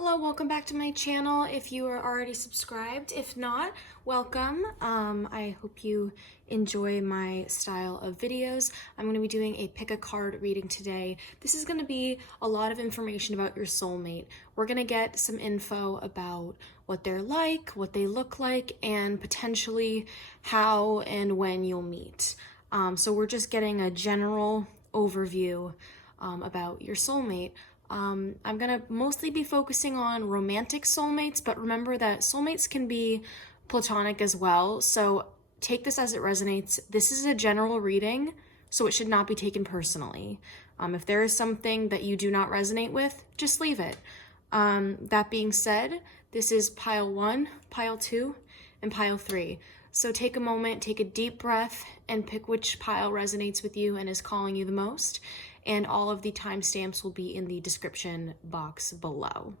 Hello, welcome back to my channel if you are already subscribed. If not, welcome. I hope you enjoy my style of videos. I'm going to be doing a pick a card reading today. This is going to be a lot of information about your soulmate. We're going to get some info about what they're like, what they look like, and potentially how and when you'll meet. So we're just getting a general overview about your soulmate. I'm gonna mostly be focusing on romantic soulmates, but remember that soulmates can be platonic as well. So take this as it resonates. This is a general reading, so it should not be taken personally. If there is something that you do not resonate with, just leave it. That being said, this is pile 1, pile 2, and pile 3. So take a moment, take a deep breath, and pick which pile resonates with you and is calling you the most. And all of the timestamps will be in the description box below.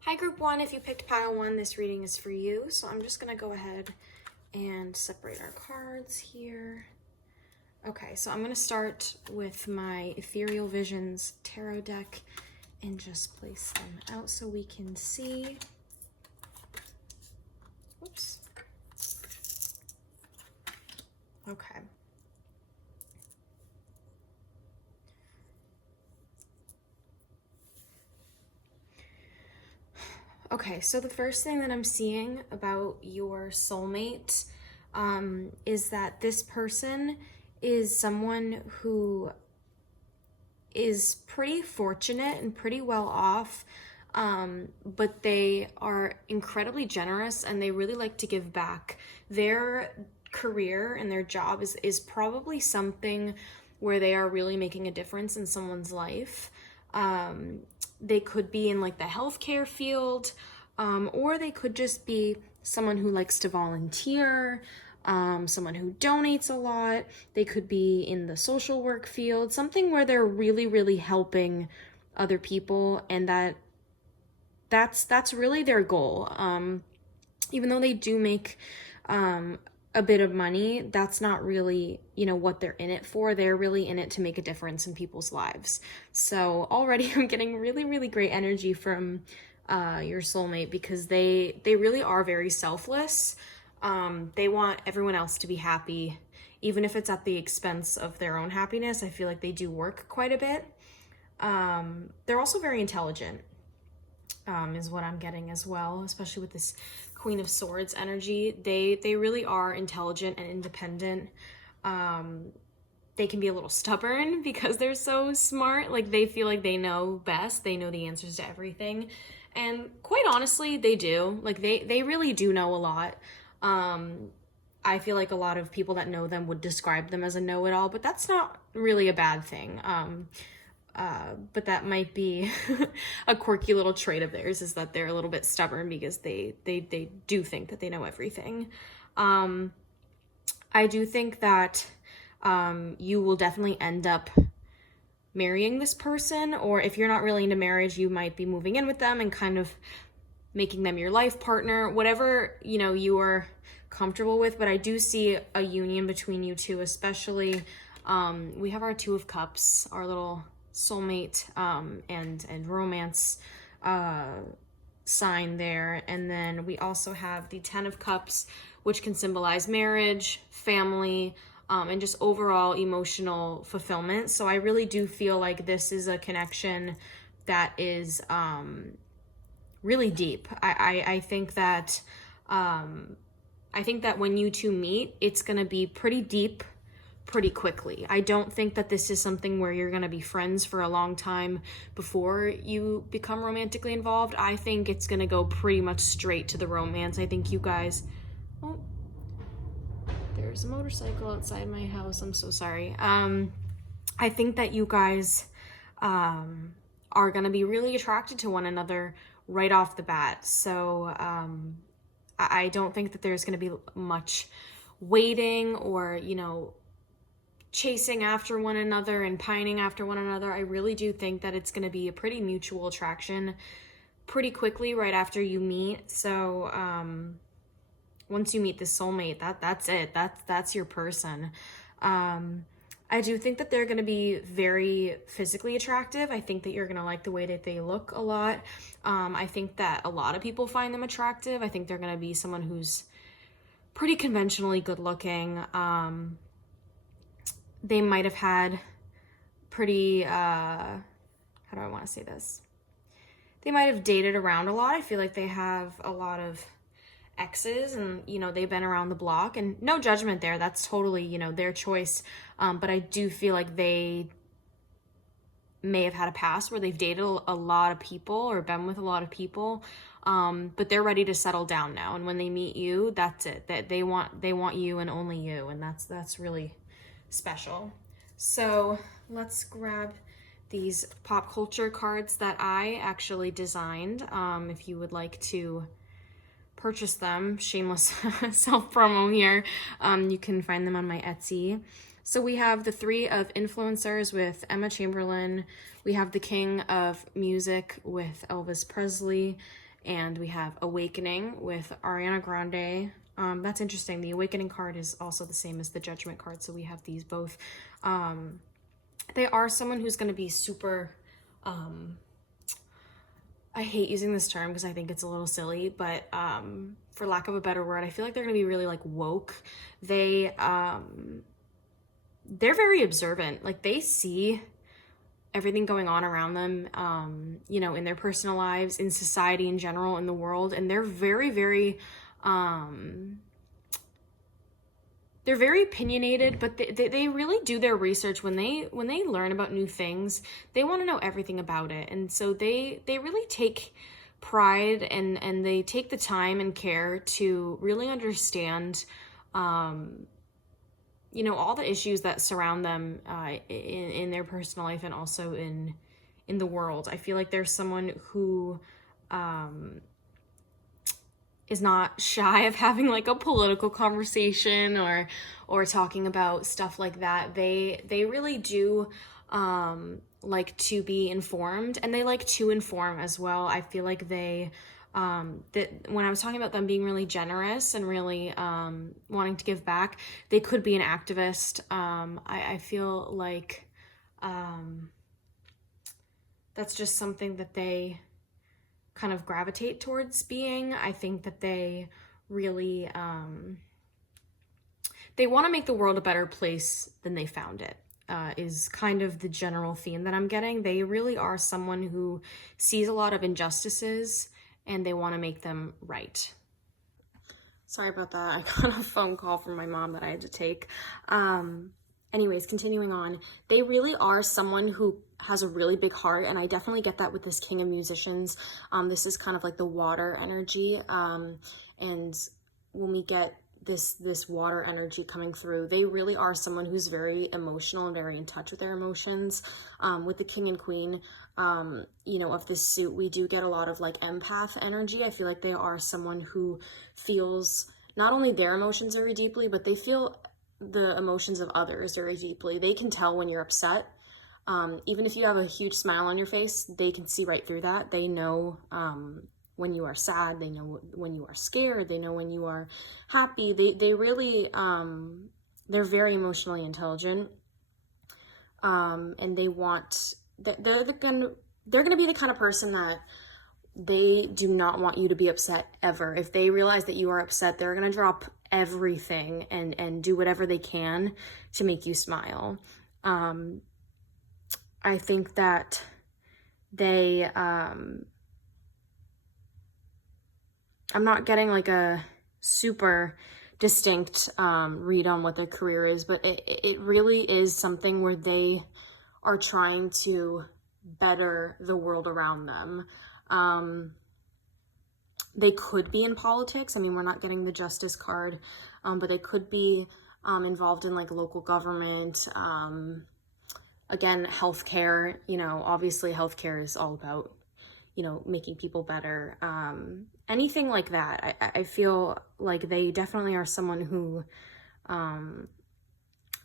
Hi group 1, if you picked pile 1, this reading is for you. So I'm just gonna go ahead and separate our cards here. Okay, so I'm gonna start with my Ethereal Visions tarot deck and just place them out so we can see. Oops. Okay. Okay, so the first thing that I'm seeing about your soulmate is that this person is someone who is pretty fortunate and pretty well off, but they are incredibly generous and they really like to give back. Their career and their job is probably something where they are really making a difference in someone's life. They could be in like the healthcare field, or they could just be someone who likes to volunteer, someone who donates a lot. They could be in the social work field, something where they're really, really helping other people, and that's really their goal. Even though they do make a bit of money, that's not really, what they're in it for. They're really in it to make a difference in people's lives. So already I'm getting really, really great energy from your soulmate because they really are very selfless. They want everyone else to be happy, even if it's at the expense of their own happiness. I feel like they do work quite a bit. They're also very intelligent, is what I'm getting as well, especially with this Queen of Swords energy. They really are intelligent and independent. They can be a little stubborn because they're so smart. Like, they feel like they know best. They know the answers to everything. And quite honestly, they do. Like, they really do know a lot. I feel like a lot of people that know them would describe them as a know-it-all, but that's not really a bad thing. But that might be a quirky little trait of theirs, is that they're a little bit stubborn because they do think that they know everything. I do think that you will definitely end up marrying this person, or if you're not really into marriage, you might be moving in with them and kind of making them your life partner, whatever, you are comfortable with. But I do see a union between you two, especially we have our Two of Cups, our little soulmate and romance sign there, and then we also have the Ten of Cups, which can symbolize marriage, family, and just overall emotional fulfillment. So I really do feel like this is a connection that is really deep. I think that when you two meet, it's gonna be pretty deep pretty quickly. I don't think that this is something where you're going to be friends for a long time before you become romantically involved. I think it's going to go pretty much straight to the romance. I think you guys... Oh, there's a motorcycle outside my house. I'm so sorry. I think that you guys are going to be really attracted to one another right off the bat. So I don't think that there's going to be much waiting or, chasing after one another and pining after one another. I really do think that it's going to be a pretty mutual attraction pretty quickly right after you meet. So once you meet this soulmate, that's it. That's your person. I do think that they're going to be very physically attractive. I think that you're going to like the way that they look a lot. I think that a lot of people find them attractive. I think they're going to be someone who's pretty conventionally good looking. They might have had pretty, how do I want to say this? They might have dated around a lot. I feel like they have a lot of exes and, you know, they've been around the block, and no judgment there. That's totally, you know, their choice. But I do feel like they may have had a past where they've dated a lot of people or been with a lot of people. But they're ready to settle down now. And when they meet you, that's it. That they want you and only you. And that's really special. So let's grab these pop culture cards that I actually designed. If you would like to purchase them, shameless self-promo here, you can find them on my Etsy. So we have the Three of Influencers with Emma Chamberlain. We have the King of Music with Elvis Presley. And we have Awakening with Ariana Grande. That's interesting. The Awakening card is also the same as the Judgment card. So we have these both. They are someone who's going to be super, I hate using this term because I think it's a little silly, but for lack of a better word, I feel like they're going to be really like woke. They're very observant. Like they see everything going on around them, you know, in their personal lives, in society in general, in the world. And they're very, very, they're very opinionated, but they really do their research. When they learn about new things, they want to know everything about it. And so they really take pride and they take the time and care to really understand, you know, all the issues that surround them in their personal life and also in the world. I feel like there's someone who is not shy of having like a political conversation or talking about stuff like that. They really do like to be informed, and they like to inform as well. I feel like they that when I was talking about them being really generous and really wanting to give back, they could be an activist. I feel like that's just something that they kind of gravitate towards being. I think that they really they want to make the world a better place than they found it. Is kind of the general theme that I'm getting. They really are someone who sees a lot of injustices and they want to make them right. Sorry about that. I got a phone call from my mom that I had to take. Anyways, continuing on, they really are someone who has a really big heart, and I definitely get that with this King of Musicians. This is kind of like the water energy, and when we get this water energy coming through, they really are someone who's very emotional and very in touch with their emotions. With the King and Queen, you know, of this suit, we do get a lot of like empath energy. I feel like they are someone who feels not only their emotions very deeply, but they feel the emotions of others very deeply. They can tell when you're upset. Even if you have a huge smile on your face, they can see right through that. They know when you are sad, they know when you are scared, they know when you are happy. They really, they're very emotionally intelligent. And they want, they're gonna be the kind of person that they do not want you to be upset ever. If they realize that you are upset, they're gonna drop everything and do whatever they can to make you smile. I think that they, I'm not getting like a super distinct read on what their career is, but it really is something where they are trying to better the world around them. They could be in politics. I mean, we're not getting the Justice card, but they could be involved in like local government. Again, healthcare, you know, obviously healthcare is all about, you know, making people better. Anything like that. I feel like they definitely are someone who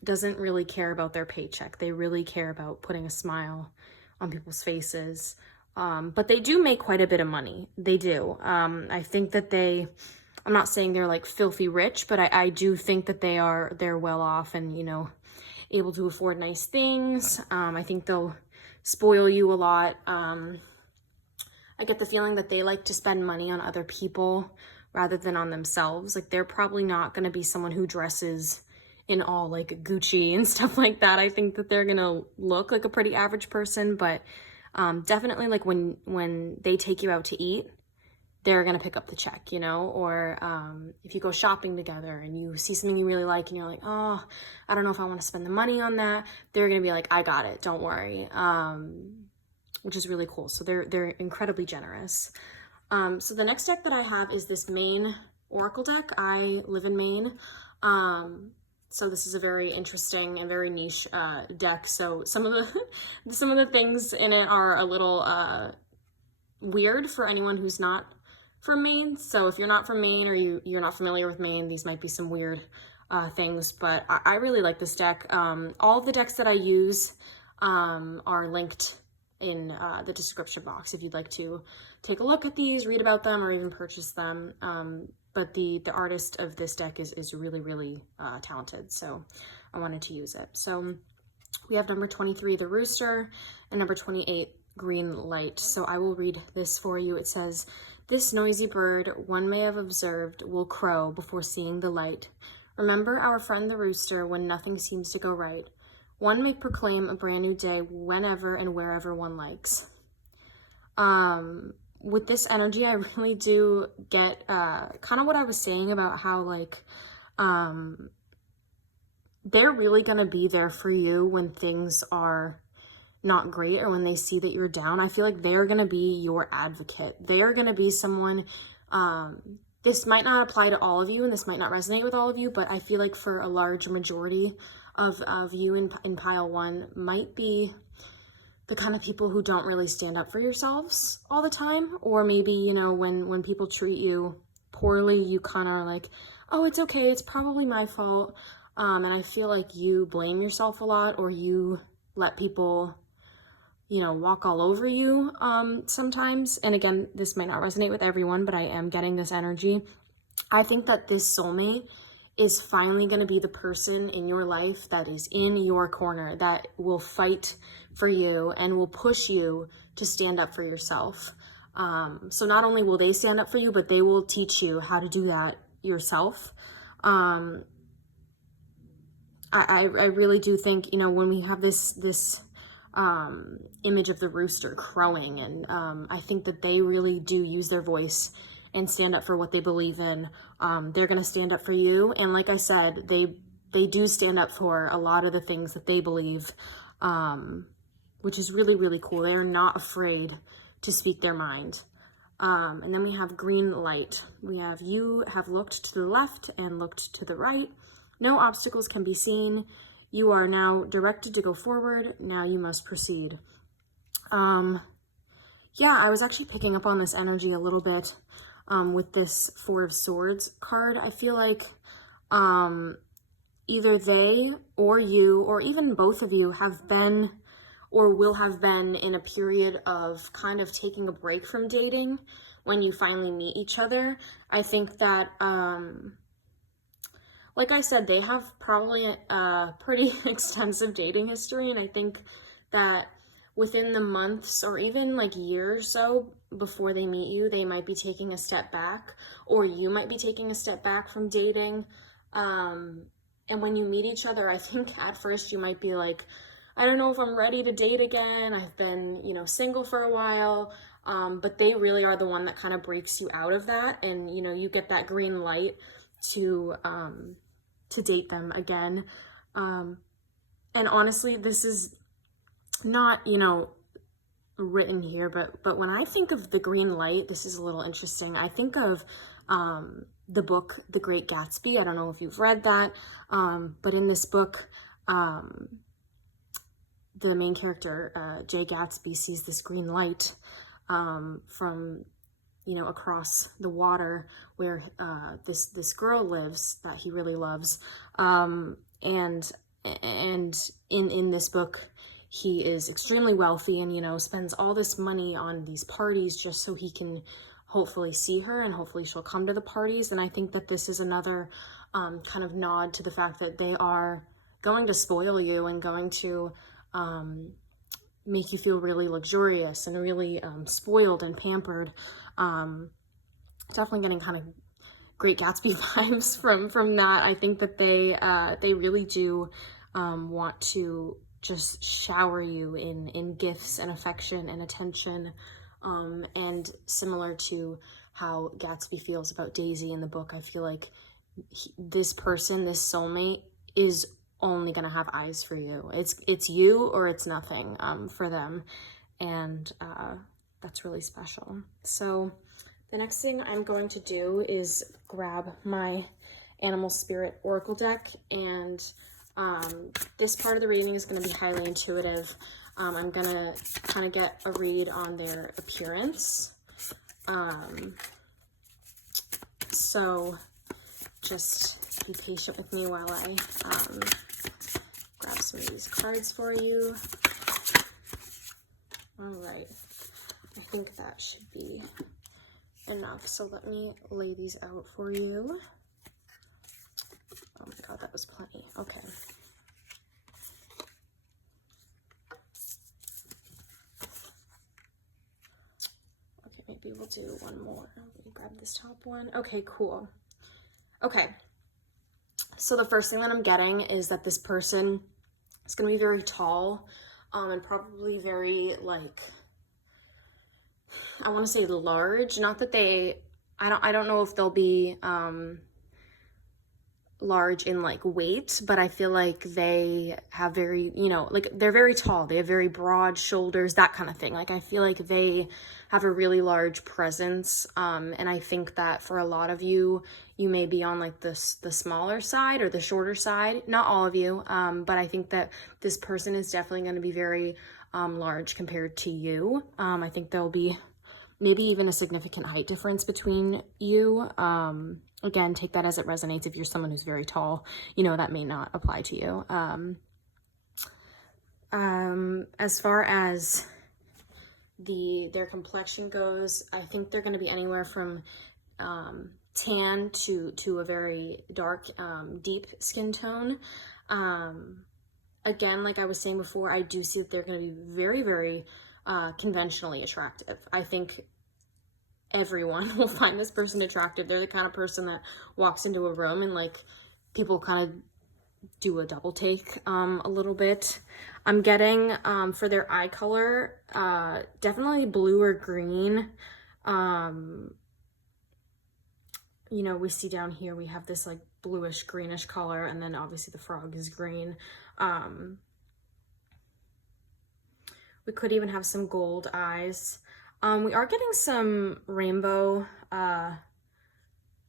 doesn't really care about their paycheck. They really care about putting a smile on people's faces. But they do make quite a bit of money. They do. I think that I'm not saying they're like filthy rich, but I do think that they're well off, and, you know, able to afford nice things. I think they'll spoil you a lot. I get the feeling that they like to spend money on other people rather than on themselves. Like, they're probably not going to be someone who dresses in all like Gucci and stuff like that. I think that they're going to look like a pretty average person, but definitely like when they take you out to eat, they're going to pick up the check, you know, or if you go shopping together and you see something you really like and you're like, oh, I don't know if I want to spend the money on that. They're going to be like, I got it, don't worry. Which is really cool. So they're incredibly generous. So the next deck that I have is this Maine Oracle deck. I live in Maine. So this is a very interesting and very niche deck. So some of the things in it are a little weird for anyone who's not from Maine. So if you're not from Maine or you're not familiar with Maine, these might be some weird things, but I really like this deck. All of the decks that I use are linked in the description box if you'd like to take a look at these, read about them, or even purchase them. But the artist of this deck is really, really talented, so I wanted to use it. So we have number 23, the Rooster, and number 28, Green Light. So I will read this for you. It says, "This noisy bird one may have observed will crow before seeing the light. Remember our friend the rooster when nothing seems to go right. One may proclaim a brand new day whenever and wherever one likes." With this energy, I really do get kind of what I was saying about how like they're really going to be there for you when things are not great or when they see that you're down. I feel like they're going to be your advocate. They're going to be someone, this might not apply to all of you and this might not resonate with all of you, but I feel like for a large majority of you in pile one might be the kind of people who don't really stand up for yourselves all the time. Or maybe, you know, when people treat you poorly, you kind of are like, oh, it's okay, it's probably my fault. And I feel like you blame yourself a lot, or you let people, you know, walk all over you sometimes. And again, this might not resonate with everyone, but I am getting this energy. I think that this soulmate is finally going to be the person in your life that is in your corner, that will fight for you and will push you to stand up for yourself. So not only will they stand up for you, but they will teach you how to do that yourself. I really do think, you know, when we have this image of the rooster crowing, and I think that they really do use their voice and stand up for what they believe in. They're going to stand up for you. And like I said, they do stand up for a lot of the things that they believe, which is really, really cool. They're not afraid to speak their mind. And then we have Green Light. We have, you have looked to the left and looked to the right. No obstacles can be seen. You are now directed to go forward. Now you must proceed. Yeah, I was actually picking up on this energy a little bit with this Four of Swords card. I feel like either they or you, or even both of you, have been or will have been in a period of kind of taking a break from dating when you finally meet each other. I think that, like I said, they have probably a pretty extensive dating history, and I think that within the months or even like years or so before they meet you, they might be taking a step back, or you might be taking a step back from dating. And when you meet each other, I think at first you might be like, I don't know if I'm ready to date again. I've been, you know, single for a while. But they really are the one that kind of breaks you out of that. And, you know, you get that green light to date them again. And honestly, this is not, you know, written here, but when I think of the green light, this is a little interesting. I think of the book, The Great Gatsby. I don't know if you've read that, but in this book, the main character, Jay Gatsby, sees this green light from, you know, across the water where this girl lives that he really loves. And in this book, he is extremely wealthy and, you know, spends all this money on these parties just so he can hopefully see her and hopefully she'll come to the parties. And I think that this is another kind of nod to the fact that they are going to spoil you and going to make you feel really luxurious and really spoiled and pampered. Definitely getting kind of Great Gatsby vibes from that. I think that they really do want to just shower you in gifts and affection and attention, and similar to how Gatsby feels about Daisy in the book, I feel like this person, this soulmate, is only gonna have eyes for you. It's you or it's nothing for them, and that's really special. So the next thing I'm going to do is grab my Animal Spirit Oracle deck, and this part of the reading is going to be highly intuitive. I'm going to kind of get a read on their appearance. So just be patient with me while I grab some of these cards for you. All right, I think that should be enough. So let me lay these out for you. Oh my god, that was plenty. Okay. Okay, maybe we'll do one more. Let me grab this top one. Okay, cool. Okay. So the first thing that I'm getting is that this person is going to be very tall, and probably very, like, I want to say large. Not that I don't know if they'll be large in like weight, but I feel like they have very, you know, like they're very tall. They have very broad shoulders, that kind of thing. Like I feel like they have a really large presence. And I think that for a lot of you, you may be on like the smaller side or the shorter side. Not all of you, but I think that this person is definitely going to be very large compared to you. I think there'll be maybe even a significant height difference between you. Again, take that as it resonates. If you're someone who's very tall, you know, that may not apply to you. As far as their complexion goes, I think they're going to be anywhere from tan to a very dark, deep skin tone. Again, like I was saying before, I do see that they're going to be very, very conventionally attractive. I think everyone will find this person attractive. They're the kind of person that walks into a room and like people kind of do a double take a little bit. I'm getting for their eye color, definitely blue or green. You know, we see down here, we have this like bluish greenish color, and then obviously the frog is green. We could even have some gold eyes. We are getting some rainbow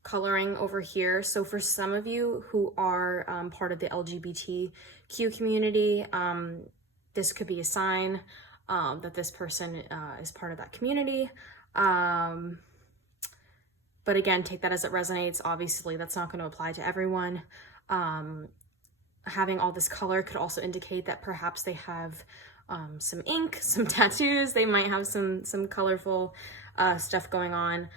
coloring over here. So for some of you who are part of the LGBTQ community, this could be a sign that this person is part of that community. But again, take that as it resonates. Obviously, that's not going to apply to everyone. Having all this color could also indicate that perhaps they have some ink, some tattoos. They might have some colorful stuff going on.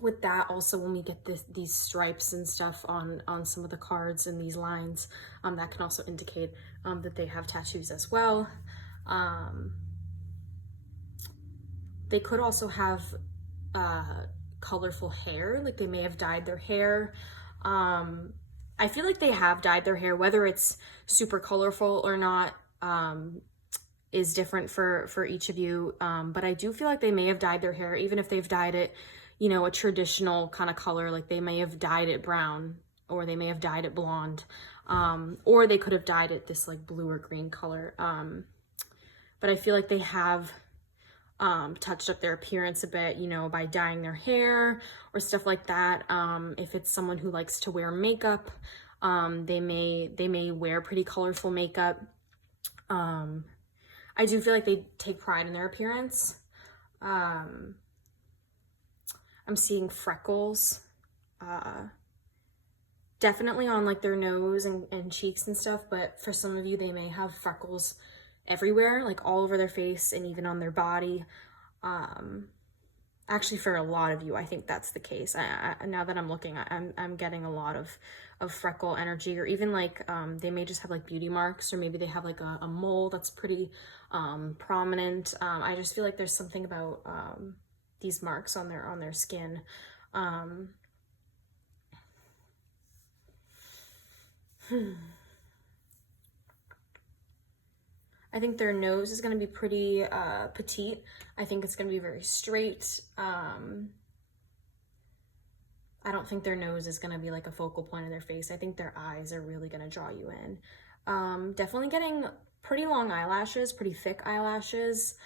With that, also when we get these stripes and stuff on some of the cards and these lines, that can also indicate that they have tattoos as well. They could also have colorful hair, like they may have dyed their hair. I feel like they have dyed their hair, whether it's super colorful or not. Is different for each of you, but I do feel like they may have dyed their hair, even if they've dyed it, you know, a traditional kind of color. Like they may have dyed it brown, or they may have dyed it blonde, or they could have dyed it this like blue or green color. But I feel like they have touched up their appearance a bit, you know, by dyeing their hair or stuff like that. If it's someone who likes to wear makeup, they may wear pretty colorful makeup. I do feel like they take pride in their appearance. I'm seeing freckles, definitely on like their nose and cheeks and stuff, but for some of you, they may have freckles everywhere, like all over their face and even on their body. Actually, for a lot of you, I think that's the case. Now that I'm looking, I'm getting a lot of freckle energy, or even like they may just have like beauty marks, or maybe they have like a mole that's pretty prominent. I just feel like there's something about these marks on their skin. I think their nose is going to be pretty petite. I think it's going to be very straight. I don't think their nose is going to be like a focal point of their face. I think their eyes are really going to draw you in. Definitely getting pretty long eyelashes, pretty thick eyelashes.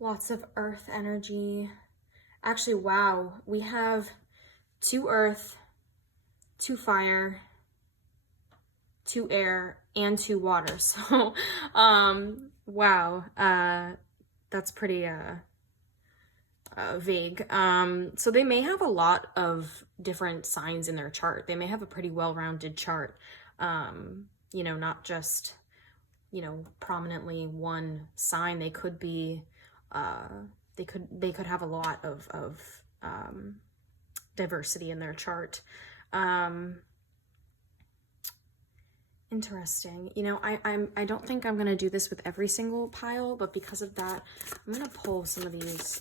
Lots of earth energy. Actually, wow, we have 2 earth, 2 fire, 2 air, and 2 water. So, wow, that's pretty vague. So they may have a lot of different signs in their chart. They may have a pretty well-rounded chart. You know, not just, you know, prominently one sign. They could be, they could have a lot of diversity in their chart. Interesting. You know, I don't think I'm gonna do this with every single pile, but because of that, I'm gonna pull some of these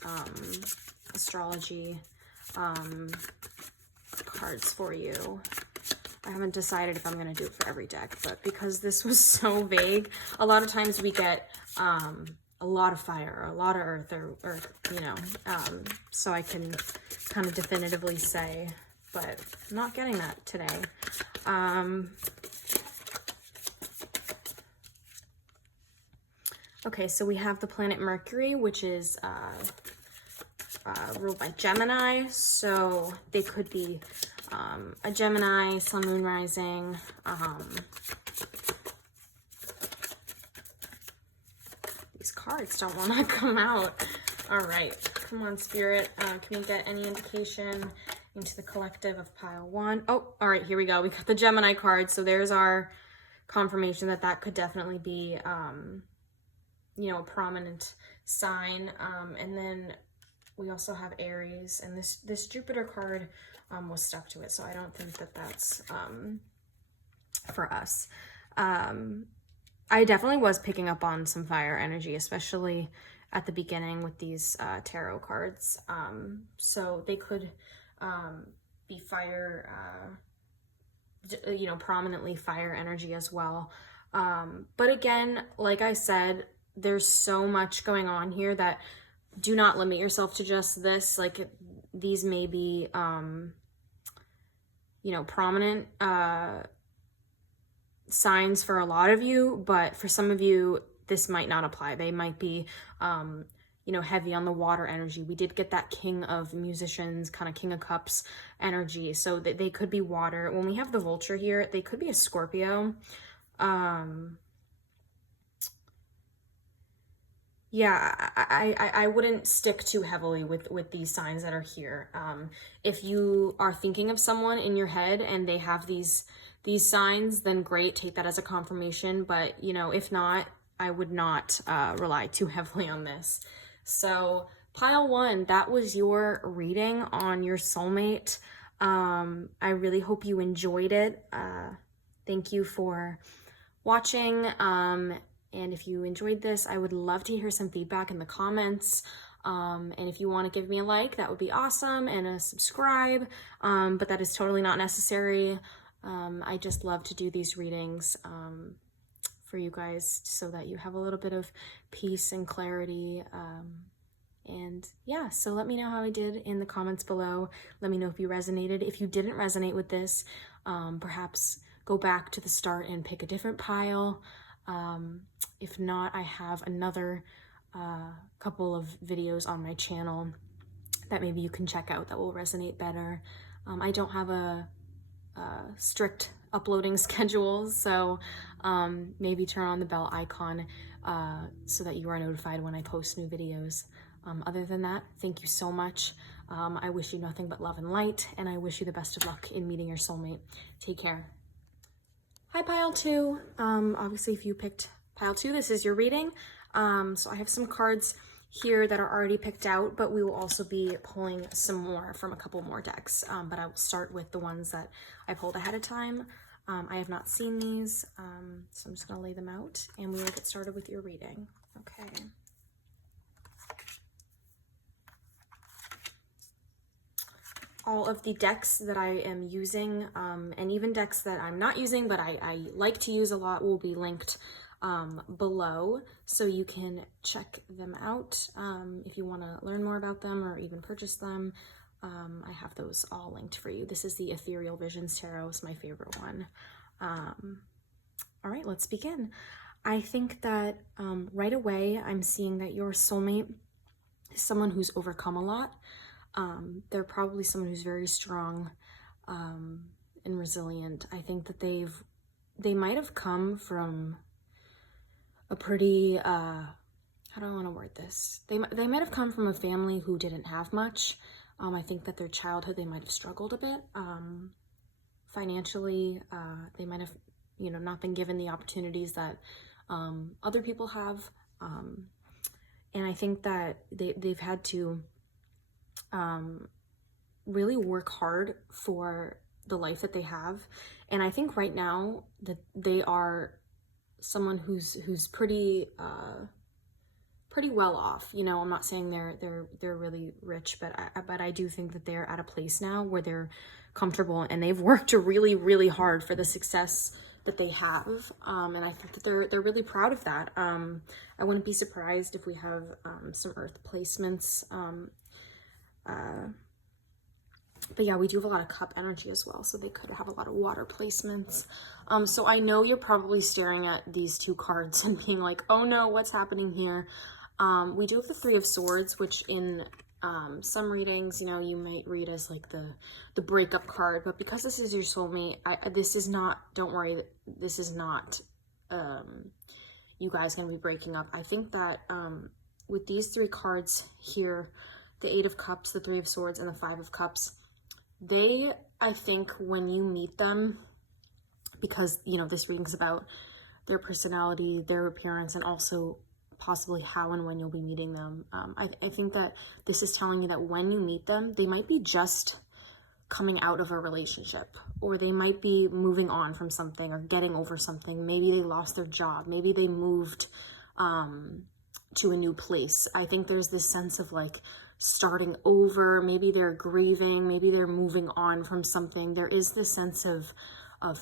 astrology cards for you. I haven't decided if I'm gonna do it for every deck, but because this was so vague, a lot of times we get a lot of fire, or a lot of earth, or you know, so I can kind of definitively say, but I'm not getting that today. Okay, so we have the planet Mercury, which is ruled by Gemini, so they could be a Gemini, Sun, Moon, Rising. These cards don't want to come out. All right, come on, Spirit. Can we get any indication into the collective of pile 1? Oh, all right, here we go. We got the Gemini card, so there's our confirmation that that could definitely be you know, a prominent sign. And then we also have Aries, and this Jupiter card was stuck to it, so I don't think that that's for us. I definitely was picking up on some fire energy, especially at the beginning with these tarot cards. So they could be fire, you know, prominently fire energy as well. But again, like I said, there's so much going on here that do not limit yourself to just this. Like, these may be, you know, prominent signs for a lot of you, but for some of you, this might not apply. They might be, you know, heavy on the water energy. We did get that King of Musicians, kind of King of Cups energy, so that they could be water. When we have the Vulture here, they could be a Scorpio. Yeah, I wouldn't stick too heavily with these signs that are here. If you are thinking of someone in your head and they have these signs, then great, take that as a confirmation. But, you know, if not, I would not rely too heavily on this. So pile 1, that was your reading on your soulmate. I really hope you enjoyed it. Thank you for watching. And if you enjoyed this, I would love to hear some feedback in the comments. And if you want to give me a like, that would be awesome, and a subscribe, but that is totally not necessary. I just love to do these readings for you guys so that you have a little bit of peace and clarity. And yeah, so let me know how I did in the comments below. Let me know if you resonated. If you didn't resonate with this, perhaps go back to the start and pick a different pile. If not, I have another couple of videos on my channel that maybe you can check out that will resonate better. I don't have a strict uploading schedule, so maybe turn on the bell icon so that you are notified when I post new videos. Other than that, thank you so much. I wish you nothing but love and light, and I wish you the best of luck in meeting your soulmate. Take care. Hi, pile 2. Obviously, if you picked pile 2, this is your reading. So I have some cards here that are already picked out, but we will also be pulling some more from a couple more decks. But I will start with the ones that I pulled ahead of time. I have not seen these, so I'm just gonna lay them out and we will get started with your reading. Okay. All of the decks that I am using, and even decks that I'm not using, but I like to use a lot, will be linked below, so you can check them out if you want to learn more about them or even purchase them. I have those all linked for you. This is the Ethereal Visions Tarot. It's my favorite one. All right, let's begin. I think that right away I'm seeing that your soulmate is someone who's overcome a lot. They're probably someone who's very strong and resilient. I think that they might have come from a pretty, how do I want to word this? They might have come from a family who didn't have much. I think that their childhood, they might have struggled a bit. Financially, they might have, not been given the opportunities that other people have. And I think that they've had to really work hard for the life that they have. And I think right now that they are someone who's pretty well off. I'm not saying they're really rich, but I do think that they're at a place now where they're comfortable and they've worked really, really hard for the success that they have. And I think that they're really proud of that. I wouldn't be surprised if we have some earth placements. But yeah, we do have a lot of cup energy as well, so they could have a lot of water placements. So I know you're probably staring at these two cards and being like, oh no, what's happening here? We do have the Three of Swords, which in some readings, you might read as like the breakup card, but because this is your soulmate, this is not, don't worry, this is not you guys gonna be breaking up. I think that with these three cards here, the Eight of Cups, the Three of Swords, and the Five of Cups, I think when you meet them, because, this reading's about their personality, their appearance, and also possibly how and when you'll be meeting them. I think that this is telling you that when you meet them, they might be just coming out of a relationship, or they might be moving on from something or getting over something. Maybe they lost their job. Maybe they moved to a new place. I think there's this sense of like starting over. Maybe they're grieving. Maybe they're moving on from something. There is this sense of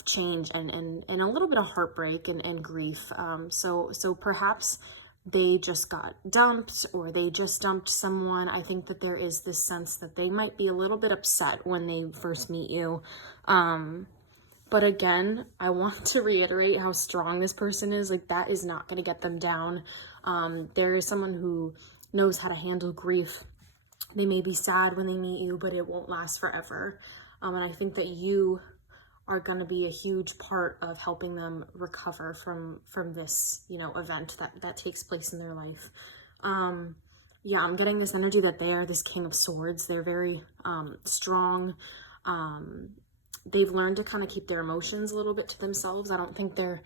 change and a little bit of heartbreak and grief. So perhaps they just got dumped, or they just dumped someone. I think that there is this sense that they might be a little bit upset when they first meet you. But again, I want to reiterate how strong this person is. Like, that is not going to get them down. There is someone who knows how to handle grief. They may be sad when they meet you, but it won't last forever. And I think that you are going to be a huge part of helping them recover from this, event that takes place in their life. Yeah, I'm getting this energy that they are this King of Swords. They're very strong. They've learned to kind of keep their emotions a little bit to themselves. I don't think they're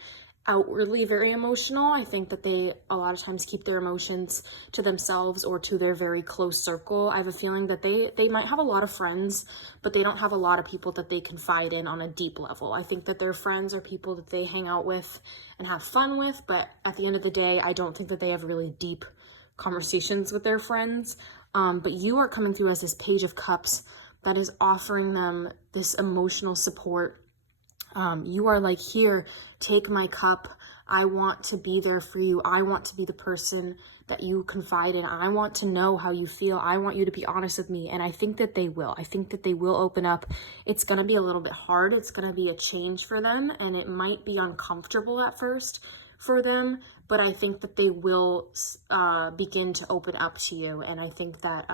outwardly very emotional. I think that they a lot of times keep their emotions to themselves or to their very close circle. I have a feeling that they might have a lot of friends, but they don't have a lot of people that they confide in on a deep level. I think that their friends are people that they hang out with and have fun with, but at the end of the day, I don't think that they have really deep conversations with their friends. But you are coming through as this Page of Cups that is offering them this emotional support. You are like, here, take my cup. I want to be there for you. I want to be the person that you confide in. I want to know how you feel. I want you to be honest with me. And I think that they will. I think that they will open up. It's going to be a little bit hard. It's going to be a change for them. And it might be uncomfortable at first for them. But I think that they will begin to open up to you. And I think that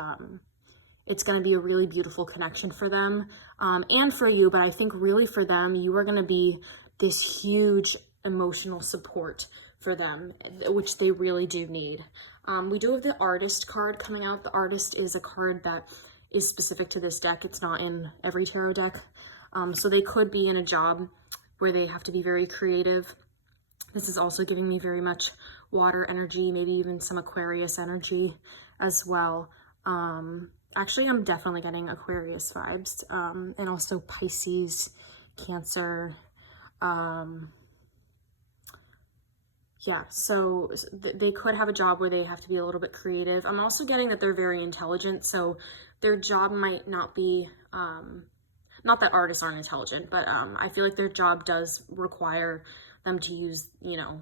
it's going to be a really beautiful connection for them and for you. But I think really for them, you are going to be this huge emotional support for them, which they really do need. We do have the Artist card coming out. The Artist is a card that is specific to this deck. It's not in every tarot deck. So they could be in a job where they have to be very creative. This is also giving me very much water energy, maybe even some Aquarius energy as well. Actually, I'm definitely getting Aquarius vibes, and also Pisces, Cancer. Yeah, so they could have a job where they have to be a little bit creative. I'm also getting that they're very intelligent, so their job might not be, not that artists aren't intelligent, but I feel like their job does require them to use, you know,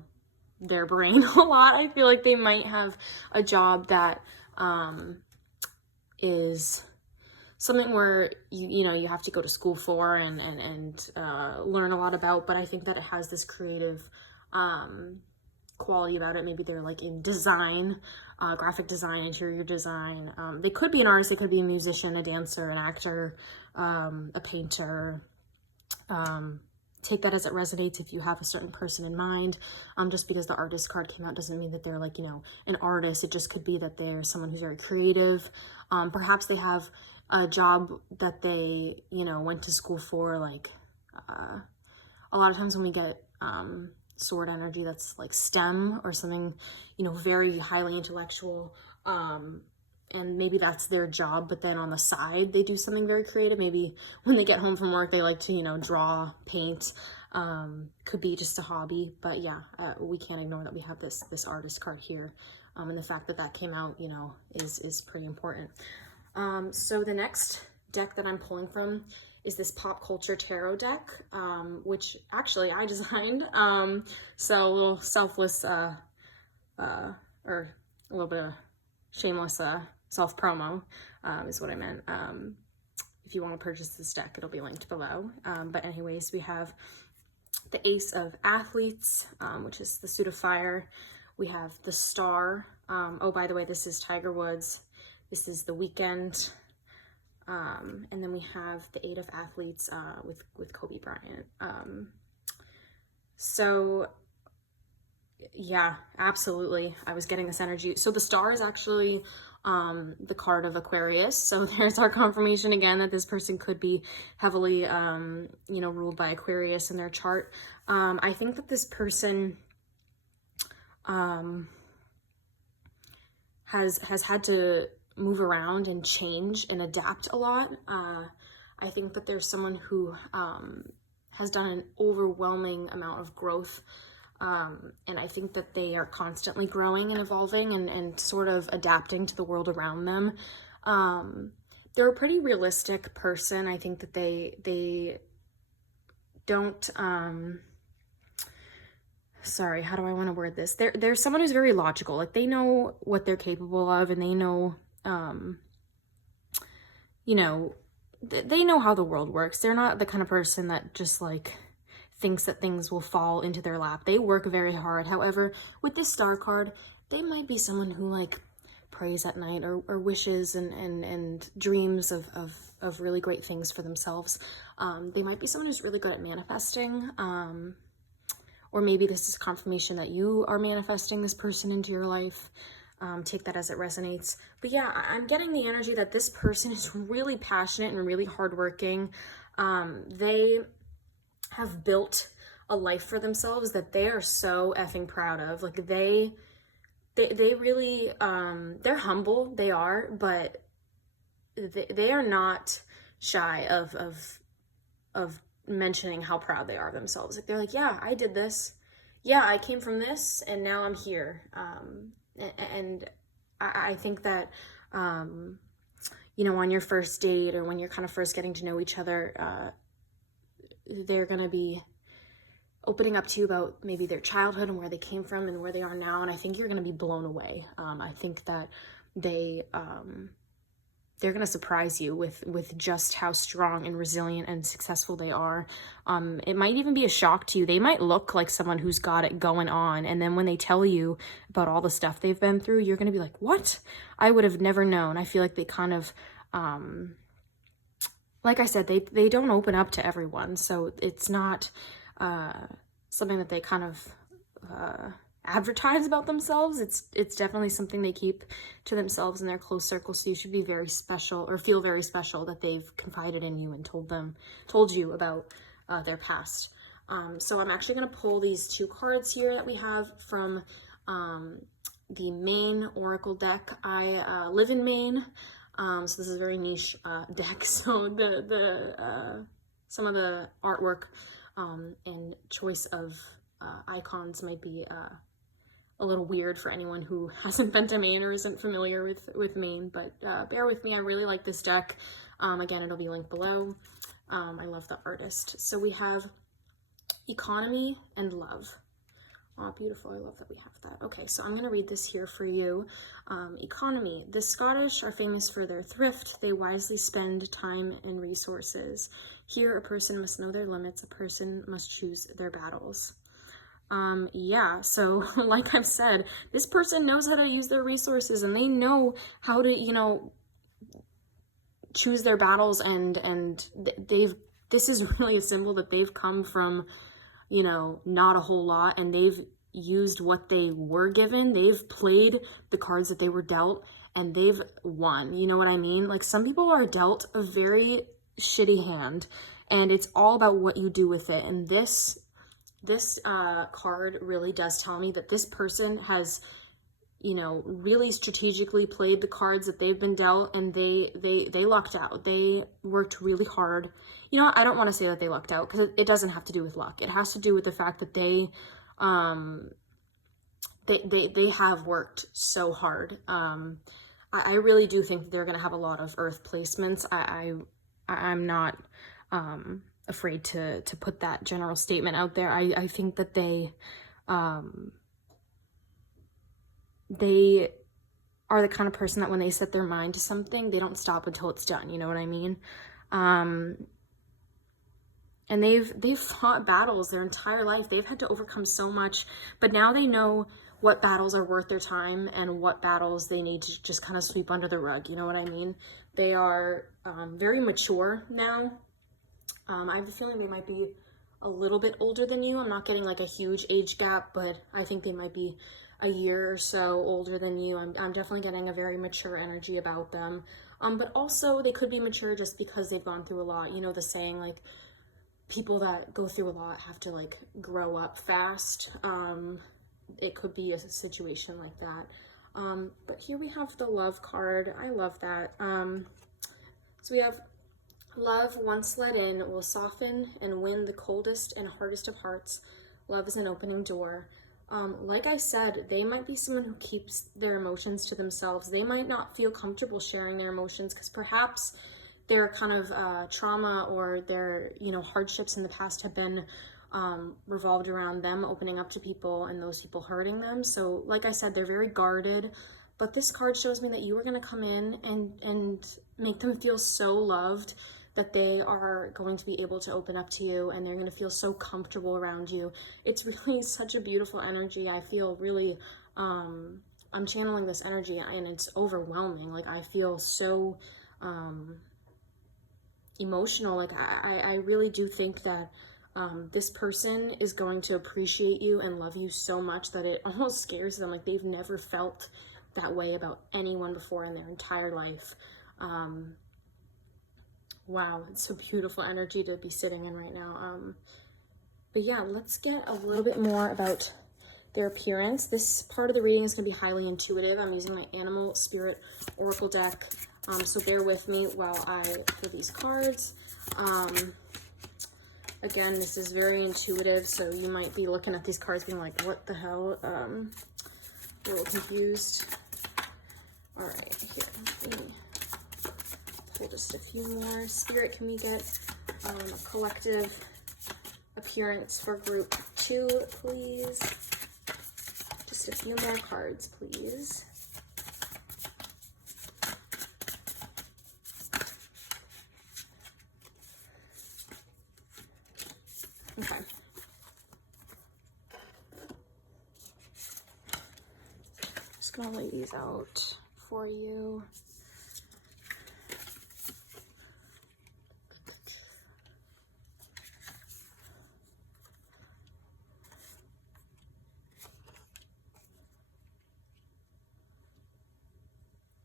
their brain a lot. I feel like they might have a job that is something where you know, you have to go to school for and learn a lot about, but I think that it has this creative quality about it. Maybe they're like in design, graphic design, interior design. They could be an artist, they could be a musician, a dancer, an actor, a painter. Take that as it resonates if you have a certain person in mind. Just because the artist card came out doesn't mean that they're like, you know, an artist. It just could be that they're someone who's very creative. Perhaps they have a job that they, you know, went to school for. Like a lot of times when we get sword energy, that's like STEM or something, you know, very highly intellectual, and maybe that's their job, but then on the side they do something very creative. Maybe when they get home from work they like to, you know, draw, paint. Could be just a hobby, but yeah, we can't ignore that we have this artist card here, and the fact that that came out, you know, is pretty important. So the next deck that I'm pulling from is this Pop Culture Tarot deck, which actually I designed. So a little selfless, or a little bit of shameless self-promo is what I meant. If you want to purchase this deck, it'll be linked below. But anyways, we have the Ace of Athletes, which is the suit of fire. We have the Star. Oh, by the way, this is Tiger Woods. This is The Weeknd. And then we have the Eight of Athletes with Kobe Bryant. So yeah, absolutely. I was getting this energy. So the Star is actually the card of Aquarius. So there's our confirmation again that this person could be heavily, you know, ruled by Aquarius in their chart. I think that this person has had to move around and change and adapt a lot. I think that there's someone who has done an overwhelming amount of growth. And I think that they are constantly growing and evolving and sort of adapting to the world around them. They're a pretty realistic person. I think that they don't, sorry, how do I want to word this? They're someone who's very logical. Like they know what they're capable of, and they know, you know, they know how the world works. They're not the kind of person that just like thinks that things will fall into their lap. They work very hard. However, with this Star card, they might be someone who like prays at night or wishes and dreams of really great things for themselves. They might be someone who's really good at manifesting, or maybe this is confirmation that you are manifesting this person into your life. Take that as it resonates. But yeah, I'm getting the energy that this person is really passionate and really hardworking. They have built a life for themselves that they are so effing proud of. Like they really, they're humble, they are, but they are not shy of mentioning how proud they are of themselves. Like they're like, yeah, I did this. Yeah, I came from this and now I'm here. And I think that, you know, on your first date or when you're kind of first getting to know each other, they're going to be opening up to you about maybe their childhood and where they came from and where they are now. And I think you're going to be blown away. I think that they're going to surprise you with just how strong and resilient and successful they are. It might even be a shock to you. They might look like someone who's got it going on. And then when they tell you about all the stuff they've been through, you're going to be like, what? I would have never known. I feel like they kind of, like I said, they don't open up to everyone. So it's not something that they kind of advertise about themselves. It's definitely something they keep to themselves in their close circle. So you should be very special or feel very special that they've confided in you and told you about their past. So I'm actually going to pull these two cards here that we have from the Maine Oracle deck. I live in Maine, so this is a very niche deck. So some of the artwork and choice of icons might be a little weird for anyone who hasn't been to Maine or isn't familiar with Maine, but bear with me. I really like this deck. Again, it'll be linked below. I love the artist. So we have economy and love. Oh, beautiful. I love that we have that. Okay, so I'm going to read this here for you. Economy. The Scottish are famous for their thrift. They wisely spend time and resources. Here, a person must know their limits. A person must choose their battles. Yeah, so like I've said, this person knows how to use their resources, and they know how to, you know, choose their battles, and this is really a symbol that they've come from, you know, not a whole lot, and they've used what they were given. They've played the cards that they were dealt, and they've won. You know what I mean? Like, some people are dealt a very shitty hand, and it's all about what you do with it. And this card really does tell me that this person has, you know, really strategically played the cards that they've been dealt, and they lucked out. They worked really hard. You know, I don't want to say that they lucked out, because it doesn't have to do with luck. It has to do with the fact that they have worked so hard. I really do think that they're going to have a lot of earth placements. I'm not afraid to put that general statement out there. I think that they are the kind of person that when they set their mind to something, they don't stop until it's done. You know what I mean? And they've fought battles their entire life. They've had to overcome so much, but now they know what battles are worth their time and what battles they need to just kind of sweep under the rug. You know what I mean? They are very mature now. I have a feeling they might be a little bit older than you. I'm not getting like a huge age gap, but I think they might be a year or so older than you. I'm definitely getting a very mature energy about them. But also they could be mature just because they've gone through a lot. You know the saying, like, people that go through a lot have to like grow up fast. It could be a situation like that. But here we have the love card. I love that. So we have love, once let in, will soften and win the coldest and hardest of hearts. Love is an opening door. Like I said, they might be someone who keeps their emotions to themselves. They might not feel comfortable sharing their emotions because perhaps their kind of trauma or their, you know, hardships in the past have been revolved around them opening up to people and those people hurting them. So like I said, they're very guarded. But this card shows me that you are going to come in and make them feel so loved that they are going to be able to open up to you, and they're going to feel so comfortable around you. It's really such a beautiful energy. I feel really, I'm channeling this energy, and it's overwhelming. Like, I feel so emotional. Like, I really do think that this person is going to appreciate you and love you so much that it almost scares them. Like, they've never felt that way about anyone before in their entire life. Wow, it's a beautiful energy to be sitting in right now. But yeah, let's get a little bit more about their appearance. This part of the reading is going to be highly intuitive. I'm using my Animal Spirit Oracle deck, so bear with me while I pull these cards. Again, this is very intuitive, so you might be looking at these cards being like, what the hell? A little confused. All right, here. Pull just a few more. Spirit, can we get a collective appearance for group 2, please? Just a few more cards, please. Okay. Just gonna lay these out for you.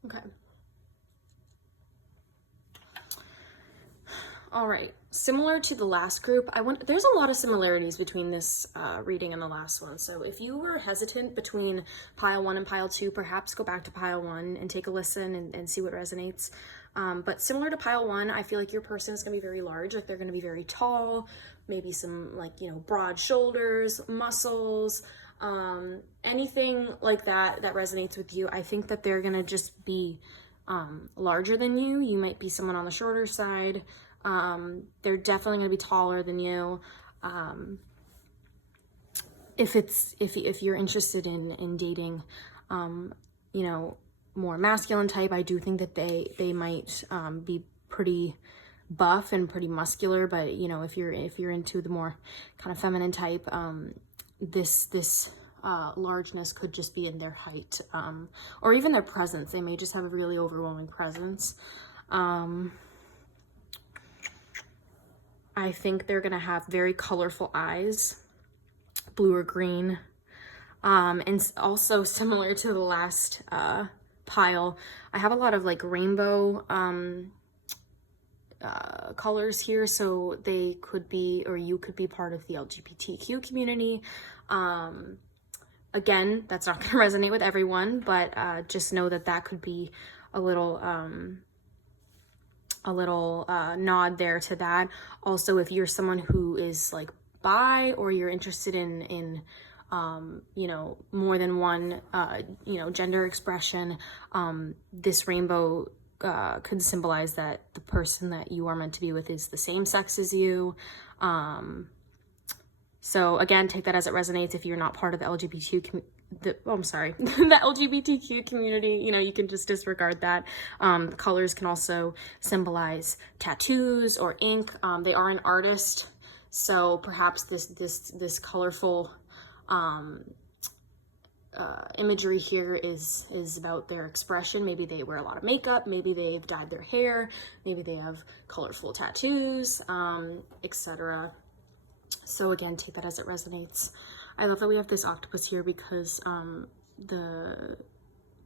Okay. All right, similar to the last group, there's a lot of similarities between this reading and the last one. So if you were hesitant between pile 1 and pile 2, perhaps go back to pile 1 and take a listen and see what resonates. But similar to pile 1, I feel like your person is going to be very large, like they're going to be very tall, maybe some like, you know, broad shoulders, muscles, anything like that resonates with you. I think that they're going to just be larger than you. You might be someone on the shorter side. They're definitely going to be taller than you. If you're interested in dating, you know, more masculine type, I do think that they might be pretty buff and pretty muscular. But you know, if you're into the more kind of feminine type, this largeness could just be in their height, or even their presence. They may just have a really overwhelming presence. I think they're gonna have very colorful eyes, blue or green. And also similar to the last pile, I have a lot of like rainbow colors here, so they could be, or you could be part of the LGBTQ community. Again, that's not gonna resonate with everyone, but just know that that could be a little nod there to that. Also, if you're someone who is like bi, or you're interested in you know, more than one you know, gender expression, this rainbow could symbolize that the person that you are meant to be with is the same sex as you. So again, take that as it resonates. If you're not part of the the LGBTQ community, you know, you can just disregard that. The colors can also symbolize tattoos or ink. They are an artist, so perhaps this colorful imagery here is about their expression. Maybe they wear a lot of makeup, maybe they've dyed their hair, maybe they have colorful tattoos, etc. So again, take that as it resonates. I love that we have this octopus here because the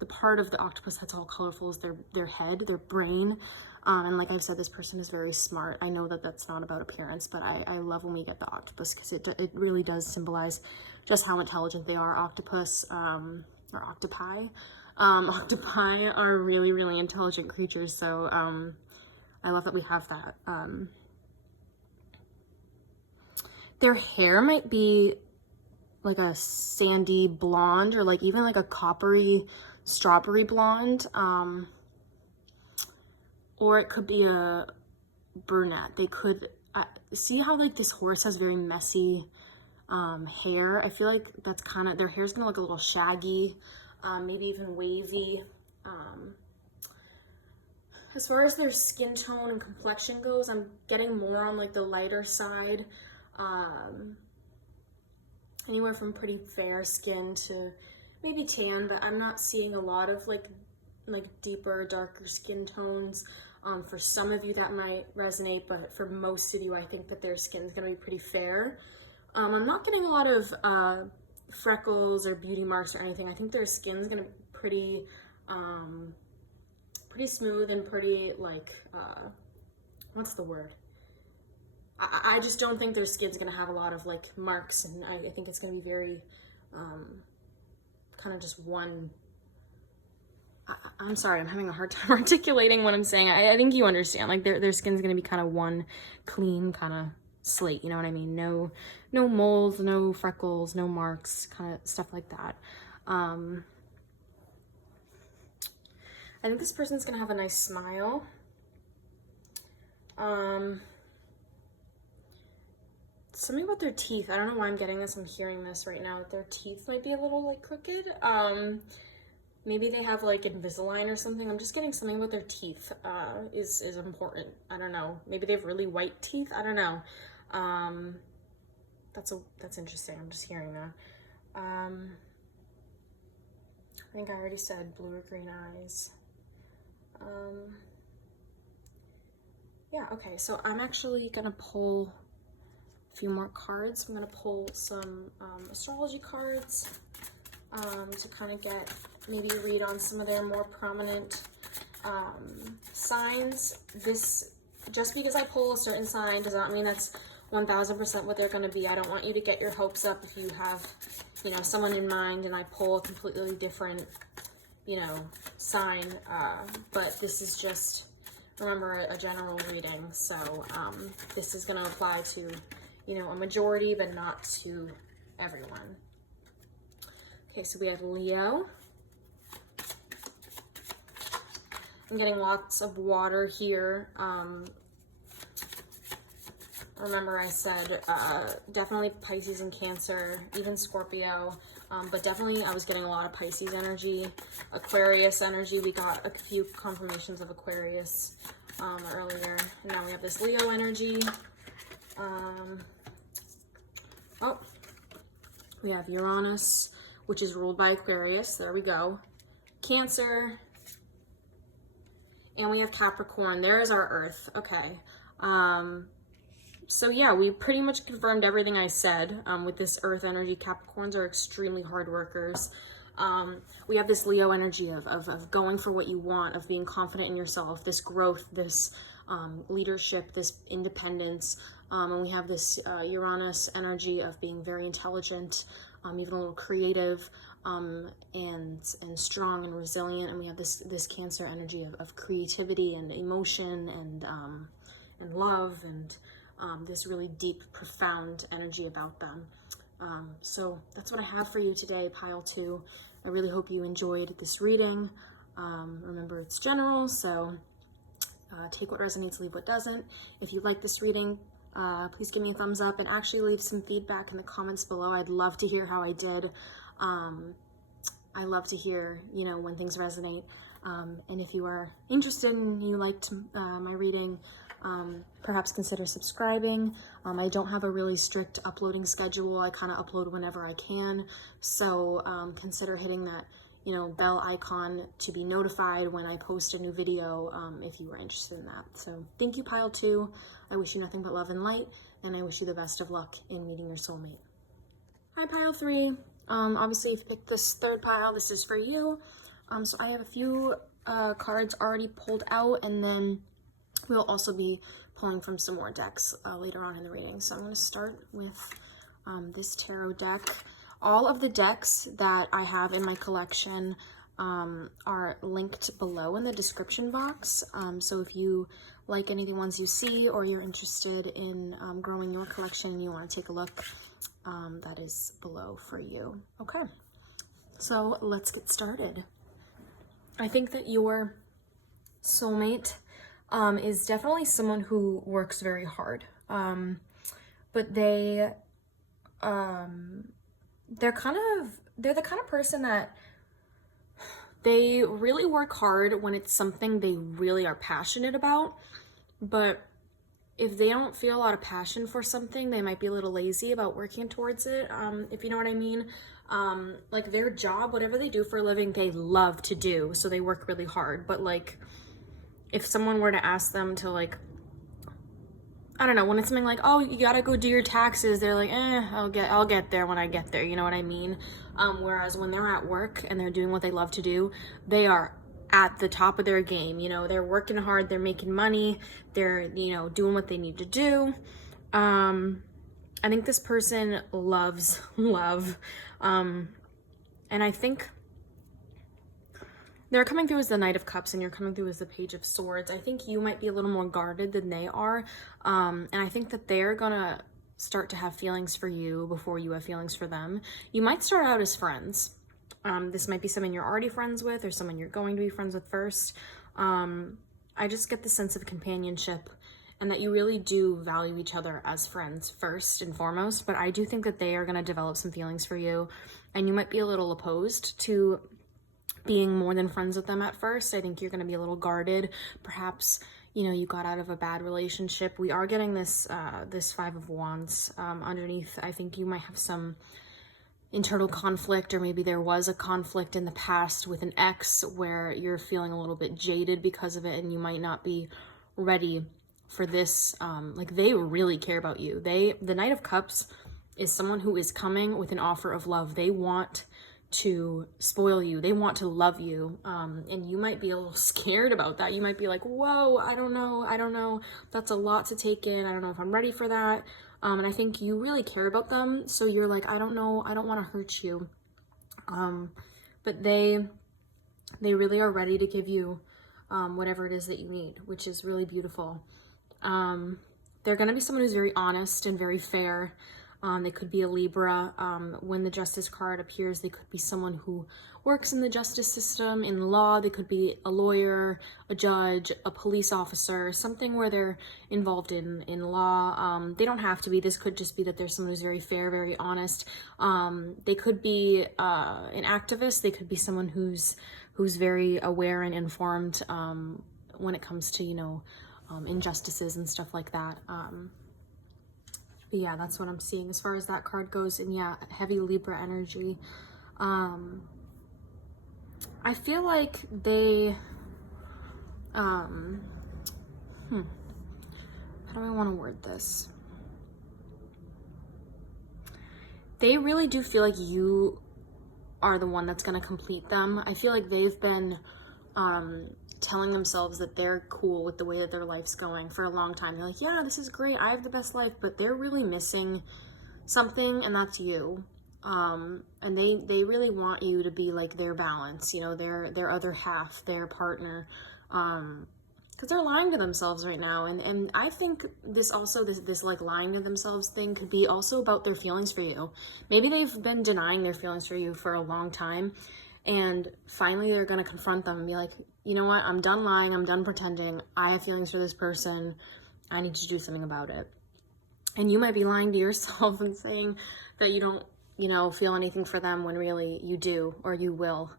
part of the octopus that's all colorful is their head, their brain. And like I've said, this person is very smart. I know that that's not about appearance, but I love when we get the octopus because it really does symbolize just how intelligent they are. Octopus, or octopi. Octopi are really, really intelligent creatures. So I love that we have that. Their hair might be like a sandy blonde, or like even like a coppery strawberry blonde, or it could be a brunette. They could see how like this horse has very messy hair. I feel like that's kind of, their hair's gonna look a little shaggy, maybe even wavy. As far as their skin tone and complexion goes, I'm getting more on like the lighter side. Anywhere from pretty fair skin to maybe tan, but I'm not seeing a lot of like deeper, darker skin tones. For some of you that might resonate, but for most of you, I think that their skin is gonna be pretty fair. I'm not getting a lot of freckles or beauty marks or anything. I think their skin's gonna be pretty smooth and pretty like, what's the word? I just don't think their skin's gonna have a lot of like marks, and I think it's gonna be very kind of just one. I'm sorry, I'm having a hard time articulating what I'm saying. I think you understand. Like their skin's gonna be kind of one clean kind of slate. You know what I mean? No moles, no freckles, no marks, kind of stuff like that. I think this person's gonna have a nice smile. Something about their teeth. I don't know why I'm getting this. I'm hearing this right now. Their teeth might be a little like crooked. Maybe they have like Invisalign or something. I'm just getting something about their teeth is important. I don't know. Maybe they have really white teeth. I don't know. That's interesting. I'm just hearing that. I think I already said blue or green eyes. Yeah, okay. So I'm actually gonna pull a few more cards. I'm gonna pull some astrology cards to kind of get maybe a read on some of their more prominent signs. This just because I pull a certain sign does not mean that's 1000% what they're going to be. I don't want you to get your hopes up if you have, you know, someone in mind and I pull a completely different, you know, sign. But this is just, remember, a general reading. So this is going to apply to, you know, a majority, but not to everyone. Okay, so we have Leo. I'm getting lots of water here. Remember I said definitely Pisces and Cancer, even Scorpio, but definitely I was getting a lot of Pisces energy, Aquarius energy. We got a few confirmations of Aquarius earlier. And now we have this Leo energy. Oh, we have Uranus, which is ruled by Aquarius. There we go. Cancer. And we have Capricorn. There is our Earth. Okay. So yeah, we pretty much confirmed everything I said with this Earth energy. Capricorns are extremely hard workers. We have this Leo energy of going for what you want, of being confident in yourself, this growth, this leadership, this independence. And we have this Uranus energy of being very intelligent, even a little creative, and strong and resilient. And we have this Cancer energy of creativity and emotion and love and this really deep, profound energy about them. So that's what I have for you today, pile 2. I really hope you enjoyed this reading. Remember, it's general, so take what resonates, leave what doesn't. If you like this reading, please give me a thumbs up and actually leave some feedback in the comments below. I'd love to hear how I did. I love to hear, you know, when things resonate. And if you are interested and you liked my reading, perhaps consider subscribing. I don't have a really strict uploading schedule. I kind of upload whenever I can. So consider hitting that, you know, bell icon to be notified when I post a new video, if you are interested in that. So thank you, pile 2. I wish you nothing but love and light, and I wish you the best of luck in meeting your soulmate. Hi, pile 3. Obviously, if you picked this third pile, this is for you. So I have a few cards already pulled out, and then we'll also be pulling from some more decks later on in the reading. So I'm going to start with this tarot deck. All of the decks that I have in my collection are linked below in the description box. So if you like any of the ones you see, or you're interested in growing your collection and you want to take a look, that is below for you. Okay, so let's get started. I think that your soulmate is definitely someone who works very hard, but they're the kind of person that they really work hard when it's something they really are passionate about. But if they don't feel a lot of passion for something, they might be a little lazy about working towards it, if you know what I mean. Like their job, whatever they do for a living, they love to do, so they work really hard. But like, if someone were to ask them to, like, I don't know, when it's something like, oh, you gotta go do your taxes, they're like, I'll get there when I get there, you know what I mean? Whereas when they're at work and they're doing what they love to do, they are at the top of their game. You know, they're working hard, they're making money, they're, you know, doing what they need to do. I think this person loves love. And I think they're coming through as the Knight of Cups and you're coming through as the Page of Swords. I think you might be a little more guarded than they are. And I think that they're gonna start to have feelings for you before you have feelings for them. You might start out as friends. This might be someone you're already friends with or someone you're going to be friends with first. I just get the sense of companionship and that you really do value each other as friends first and foremost. But I do think that they are gonna develop some feelings for you, and you might be a little opposed to being more than friends with them at first. I think you're going to be a little guarded. Perhaps, you know, you got out of a bad relationship. We are getting this this 5 of Wands underneath. I think you might have some internal conflict, or maybe there was a conflict in the past with an ex where you're feeling a little bit jaded because of it, and you might not be ready for this. Like, they really care about you. The Knight of Cups is someone who is coming with an offer of love. They want to spoil you. They want to love you. And you might be a little scared about that. You might be like, whoa, I don't know. That's a lot to take in. I don't know if I'm ready for that. And I think you really care about them. So you're like, I don't know. I don't want to hurt you. But they really are ready to give you whatever it is that you need, which is really beautiful. They're going to be someone who's very honest and very fair. They could be a Libra. When the Justice card appears, they could be someone who works in the justice system, in law. They could be a lawyer, a judge, a police officer, something where they're involved in law. They don't have to be. This could just be that there's someone who's very fair, very honest. They could be an activist. They could be someone who's very aware and informed when it comes to, you know, injustices and stuff like that. But yeah, that's what I'm seeing as far as that card goes. And yeah, heavy Libra energy. I feel like they, how do I want to word this? They really do feel like you are the one that's going to complete them. I feel like they've been, telling themselves that they're cool with the way that their life's going for a long time. They're like, yeah, this is great. I have the best life, but they're really missing something, and that's you. And they really want you to be like their balance, you know, their other half, their partner, because they're lying to themselves right now. And I think this like lying to themselves thing could be also about their feelings for you. Maybe they've been denying their feelings for you for a long time, and finally they're going to confront them and be like, you know what, I'm done lying, I'm done pretending, I have feelings for this person, I need to do something about it. And you might be lying to yourself and saying that you don't, you know, feel anything for them when really you do, or you will.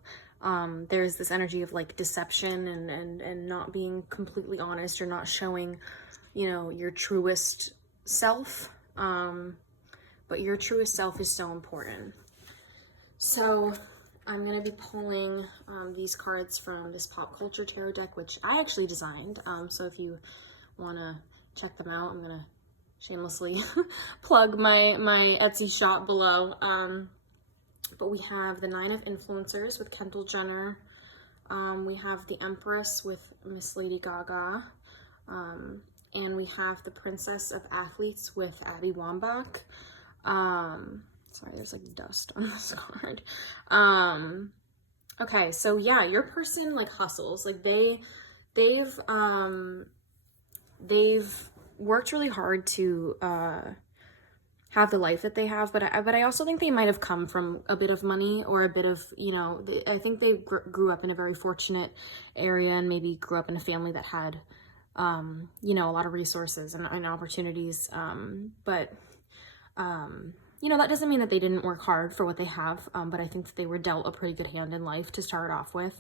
There's this energy of like deception and not being completely honest, or not showing, you know, your truest self. But your truest self is so important. So I'm going to be pulling these cards from this Pop Culture Tarot deck, which I actually designed. So if you want to check them out, I'm going to shamelessly plug my Etsy shop below. But we have the Nine of Influencers with Kendall Jenner. We have the Empress with Miss Lady Gaga. And we have the Princess of Athletes with Abby Wambach. Sorry, there's like dust on this card. Okay, so yeah, your person like hustles. Like they've worked really hard to have the life that they have, but I also think they might have come from a bit of money, or a bit of, you know, I think they grew up in a very fortunate area, and maybe grew up in a family that had, you know, a lot of resources and opportunities. You know, that doesn't mean that they didn't work hard for what they have, but I think that they were dealt a pretty good hand in life to start off with.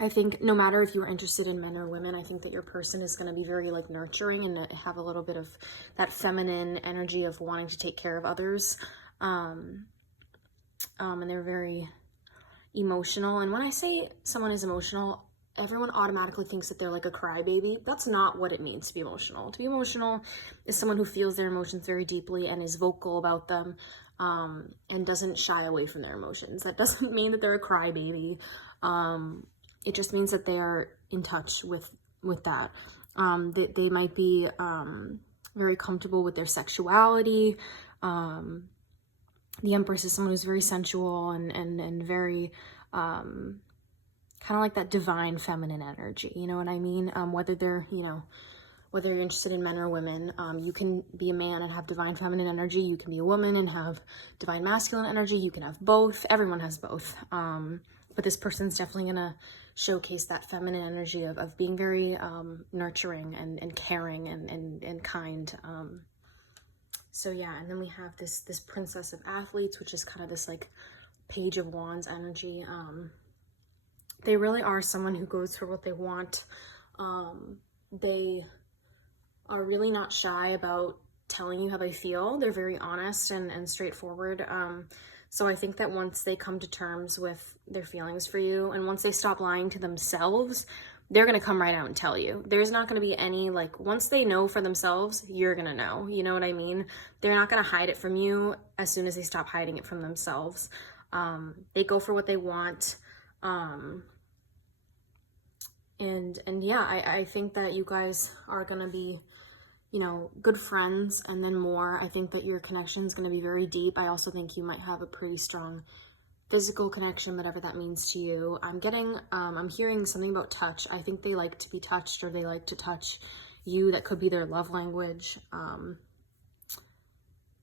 I think no matter if you're interested in men or women, I think that your person is going to be very like nurturing and have a little bit of that feminine energy of wanting to take care of others. And they're very emotional. And when I say someone is emotional, everyone automatically thinks that they're like a crybaby. That's not what it means to be emotional. To be emotional is someone who feels their emotions very deeply and is vocal about them, and doesn't shy away from their emotions. That doesn't mean that they're a crybaby. It just means that they are in touch with that. They might be very comfortable with their sexuality. The Empress is someone who's very sensual and very kind of like that divine feminine energy, you know what I mean? Whether they're, you know, whether you're interested in men or women, you can be a man and have divine feminine energy. You can be a woman and have divine masculine energy. You can have both. Everyone has both. But this person's definitely going to showcase that feminine energy of being very nurturing and caring and kind. So yeah, and then we have this Princess of Athletes, which is kind of this like Page of Wands energy. They really are someone who goes for what they want. They are really not shy about telling you how they feel. They're very honest and straightforward. So I think that once they come to terms with their feelings for you, and once they stop lying to themselves, they're going to come right out and tell you. There's not going to be any, like, once they know for themselves, you're going to know. You know what I mean? They're not going to hide it from you as soon as they stop hiding it from themselves. They go for what they want. And yeah, I think that you guys are gonna be, you know, good friends, and then more. I think that your connection is gonna be very deep. I also think you might have a pretty strong physical connection, whatever that means to you. I'm hearing something about touch. I think they like to be touched, or they like to touch you. That could be their love language.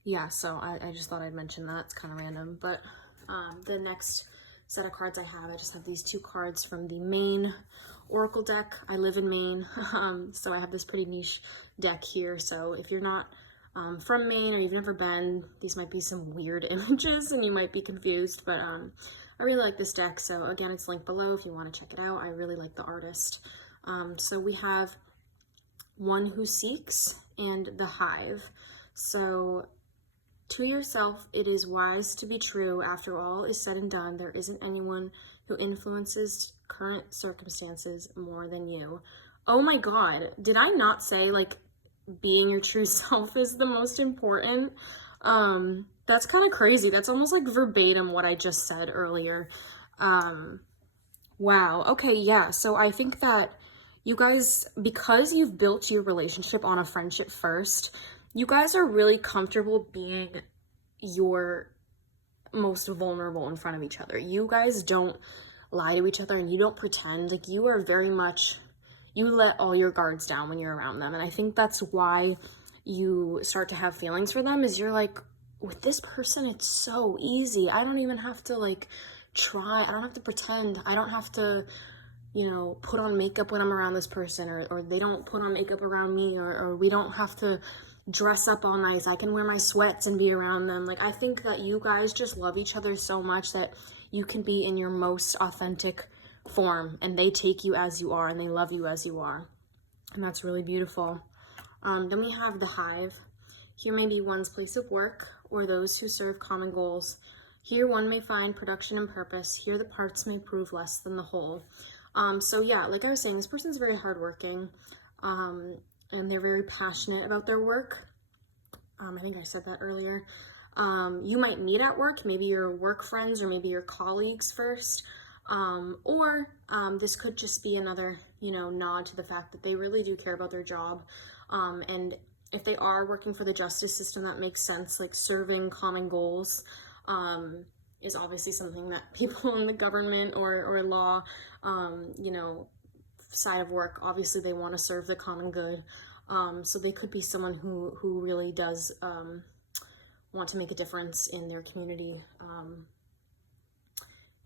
Yeah, so I just thought I'd mention that. It's kind of random, but the next set of cards I just have these 2 cards from the Maine Oracle deck. I live in Maine, so I have this pretty niche deck here. So if you're not from Maine, or you've never been, these might be some weird images and you might be confused, but I really like this deck. So again, it's linked below if you want to check it out. I really like the artist. So we have One Who Seeks and the Hive. So to yourself, it is wise to be true. After all is said and done, there isn't anyone who influences current circumstances more than you. Oh my God, did I not say like being your true self is the most important? That's kind of crazy. That's almost like verbatim what I just said earlier. Wow. Okay, yeah. So I think that you guys, because you've built your relationship on a friendship first, you guys are really comfortable being your most vulnerable in front of each other. You guys don't lie to each other, and you don't pretend. Like, you are very much, you let all your guards down when you're around them. And I think that's why you start to have feelings for them, is you're like, with this person, it's so easy. I don't even have to like try. I don't have to pretend. I don't have to, you know, put on makeup when I'm around this person, or they don't put on makeup around me, or we don't have to dress up all nice. I can wear my sweats and be around them. Like, I think that you guys just love each other so much that you can be in your most authentic form, and they take you as you are, and they love you as you are. And that's really beautiful. Then we have the Hive. Here may be one's place of work, or those who serve common goals. Here one may find production and purpose. Here the parts may prove less than the whole. So yeah, like I was saying, this person's very hardworking, and they're very passionate about their work. I think I said that earlier. You might meet at work, maybe your work friends, or maybe your colleagues first. Or this could just be another, you know, nod to the fact that they really do care about their job. And if they are working for the justice system, that makes sense. Like, serving common goals is obviously something that people in the government or law, you know, side of work, obviously they want to serve the common good. So they could be someone who really does want to make a difference in their community.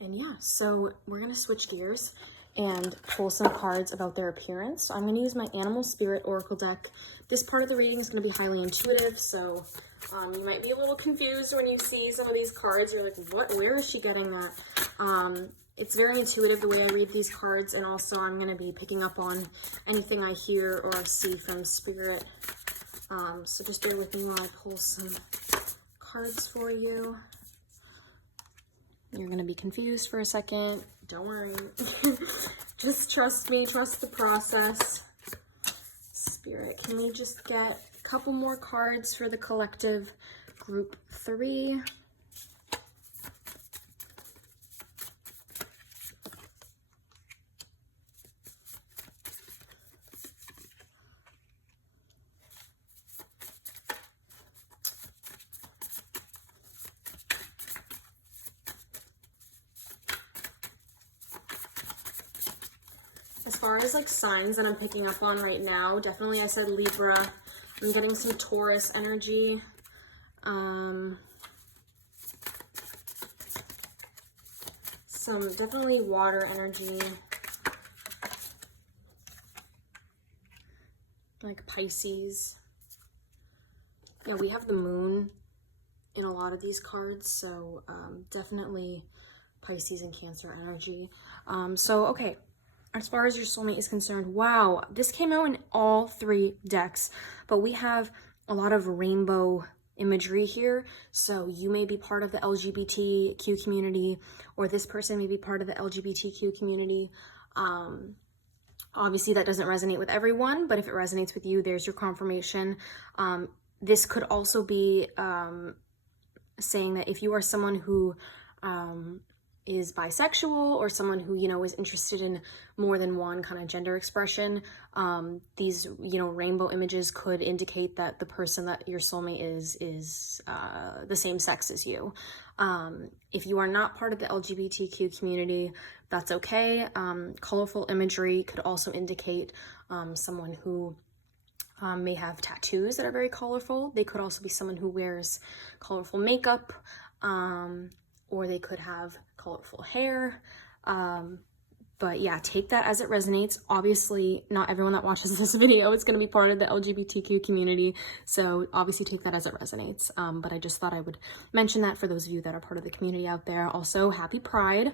And yeah, so we're going to switch gears and pull some cards about their appearance. So I'm going to use my Animal Spirit Oracle deck. This part of the reading is going to be highly intuitive, so you might be a little confused when you see some of these cards. You're like, what? Where is she getting that? It's very intuitive the way I read these cards, and also I'm going to be picking up on anything I hear or see from Spirit. So just bear with me while I pull some cards for you. You're going to be confused for a second. Don't worry. Just trust me. Trust the process. Spirit, can we just get a couple more cards for the collective group 3? As far as like signs that I'm picking up on right now, definitely I said Libra. I'm getting some Taurus energy. Some definitely water energy. Like Pisces. Yeah, we have the moon in a lot of these cards, so definitely Pisces and Cancer energy. So, okay. As far as your soulmate is concerned, wow, this came out in all 3 decks, but we have a lot of rainbow imagery here. So you may be part of the LGBTQ community, or this person may be part of the LGBTQ community. Obviously that doesn't resonate with everyone, but if it resonates with you, there's your confirmation. This could also be saying that if you are someone who is bisexual or someone who, you know, is interested in more than one kind of gender expression, these, you know, rainbow images could indicate that the person that your soulmate is the same sex as you. If you are not part of the LGBTQ community, that's okay. Colorful imagery could also indicate someone who may have tattoos that are very colorful. They could also be someone who wears colorful makeup, or they could have colorful hair. But yeah, take that as it resonates. Obviously, not everyone that watches this video is going to be part of the LGBTQ community, so obviously take that as it resonates. But I just thought I would mention that for those of you that are part of the community out there. Also, happy Pride.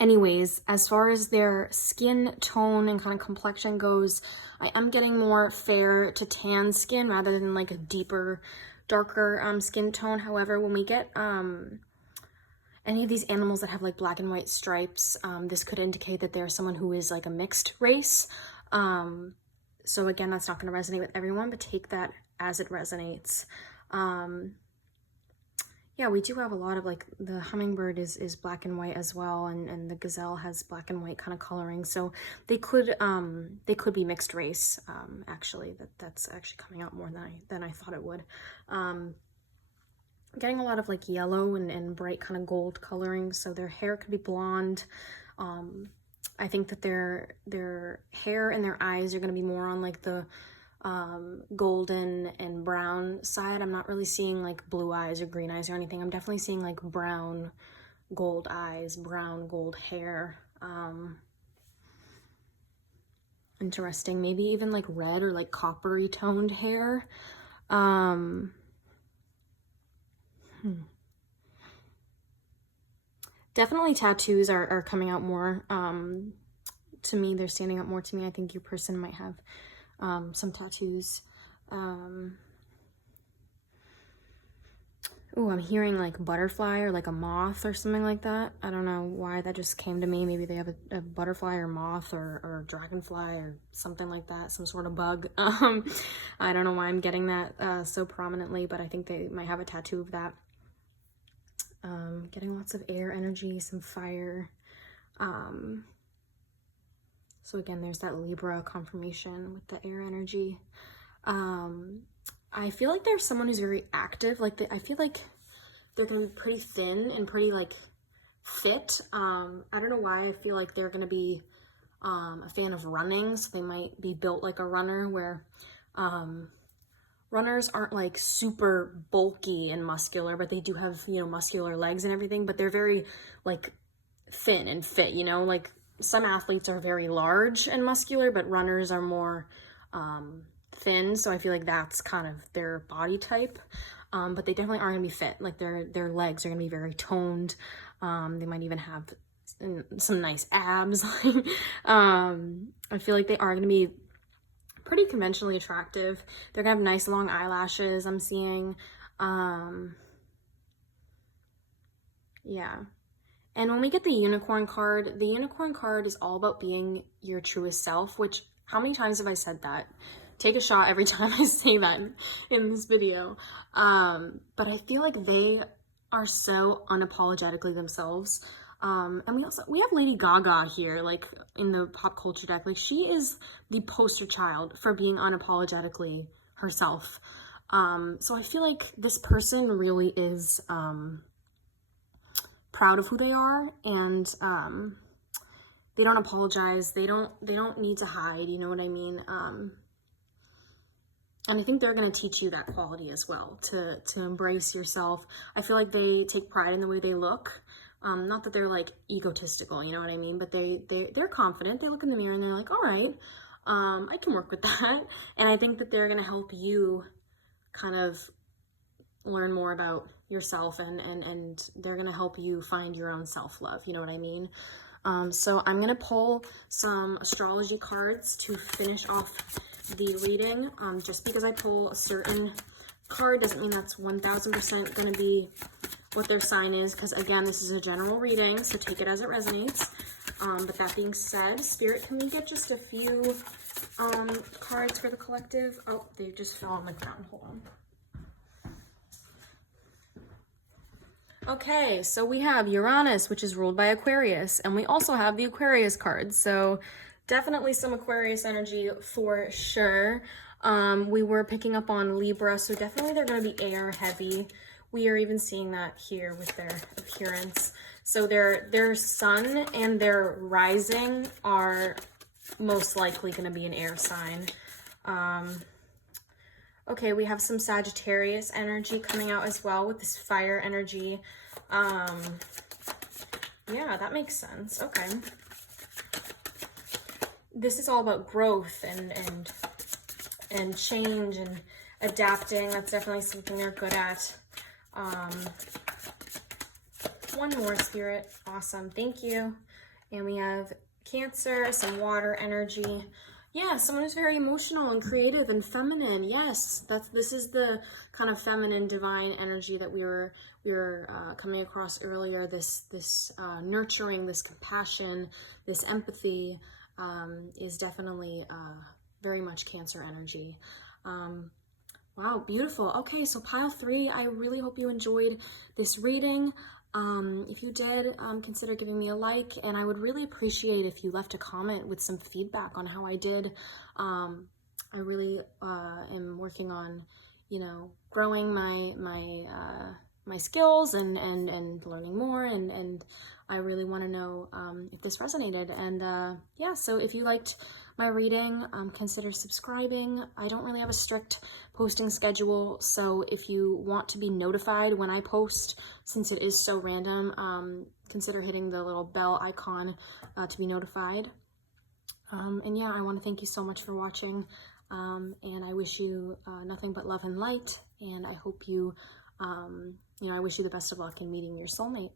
Anyways, as far as their skin tone and kind of complexion goes, I am getting more fair to tan skin rather than like a deeper, darker skin tone. However, when we get any of these animals that have like black and white stripes, this could indicate that they're someone who is like a mixed race. So again, that's not going to resonate with everyone, but take that as it resonates. Yeah, we do have a lot of like the hummingbird is black and white as well, and the gazelle has black and white kind of coloring. So they could be mixed race. Actually, that's actually coming out more than I thought it would. Getting a lot of like yellow and bright kind of gold coloring. So their hair could be blonde. I think that their hair and their eyes are going to be more on like the golden and brown side. I'm not really seeing like blue eyes or green eyes or anything. I'm definitely seeing like brown gold eyes, brown gold hair. Interesting. Maybe even like red or like coppery toned hair. Definitely tattoos are coming out more to me. They're standing out more to me. I think your person might have some tattoos. Oh, I'm hearing like butterfly or like a moth or something like that. I don't know why that just came to me. Maybe they have a butterfly or moth or dragonfly or something like that, some sort of bug. I don't know why I'm getting that so prominently, but I think they might have a tattoo of that. Getting lots of air energy, some fire. So again, there's that Libra confirmation with the air energy. I feel like there's someone who's very active. Like I feel like they're gonna be pretty thin and pretty like fit. I don't know why I feel like they're gonna be a fan of running. So they might be built like a runner, where runners aren't like super bulky and muscular, but they do have, you know, muscular legs and everything, but they're very like thin and fit, you know, like some athletes are very large and muscular, but runners are more thin. So I feel like that's kind of their body type. But they definitely are gonna be fit. Like their legs are gonna be very toned. They might even have some nice abs. I feel like they are gonna be pretty conventionally attractive. They're gonna have nice long eyelashes, I'm seeing. Yeah. And when we get the unicorn card is all about being your truest self, which, how many times have I said that? Take a shot every time I say that in this video. But I feel like they are so unapologetically themselves. And we have Lady Gaga here, like in the pop culture deck. Like she is the poster child for being unapologetically herself. So I feel like this person really is proud of who they are, and they don't apologize. They don't need to hide, you know what I mean? And I think they're going to teach you that quality as well, to embrace yourself. I feel like they take pride in the way they look. Not that they're like egotistical, you know what I mean? But they're confident. They look in the mirror and they're like, all right, I can work with that. And I think that they're going to help you kind of learn more about yourself, and they're going to help you find your own self-love, you know what I mean? So I'm going to pull some astrology cards to finish off the reading. Just because I pull a certain card doesn't mean that's 1000% going to be what their sign is, because again, this is a general reading, so take it as it resonates. But that being said, Spirit, can we get just a few cards for the collective? Oh, they just fell on the ground. Hold on. Okay, so we have Uranus, which is ruled by Aquarius, and we also have the Aquarius card. So definitely some Aquarius energy for sure. We were picking up on Libra, so definitely they're going to be air heavy. We are even seeing that here with their appearance. So their sun and their rising are most likely going to be an air sign. Okay, we have some Sagittarius energy coming out as well with this fire energy. Yeah, that makes sense. Okay. This is all about growth and change and adapting. That's definitely something they're good at. One more, Spirit. Awesome. Thank you. And we have Cancer, some water energy. Yeah, someone who's very emotional and creative and feminine. Yes, this is the kind of feminine divine energy that we were coming across earlier. This nurturing, this compassion, this empathy is definitely very much Cancer energy. Wow, beautiful. Okay, so pile 3, I really hope you enjoyed this reading. If you did, consider giving me a like, and I would really appreciate if you left a comment with some feedback on how I did. I really am working on, growing my skills and learning more, and I really want to know if this resonated. And yeah, so if you liked my reading, consider subscribing. I don't really have a strict posting schedule, so if you want to be notified when I post, since it is so random, consider hitting the little bell icon to be notified. And yeah, I want to thank you so much for watching, and I wish you nothing but love and light, and I hope you, I wish you the best of luck in meeting your soulmate.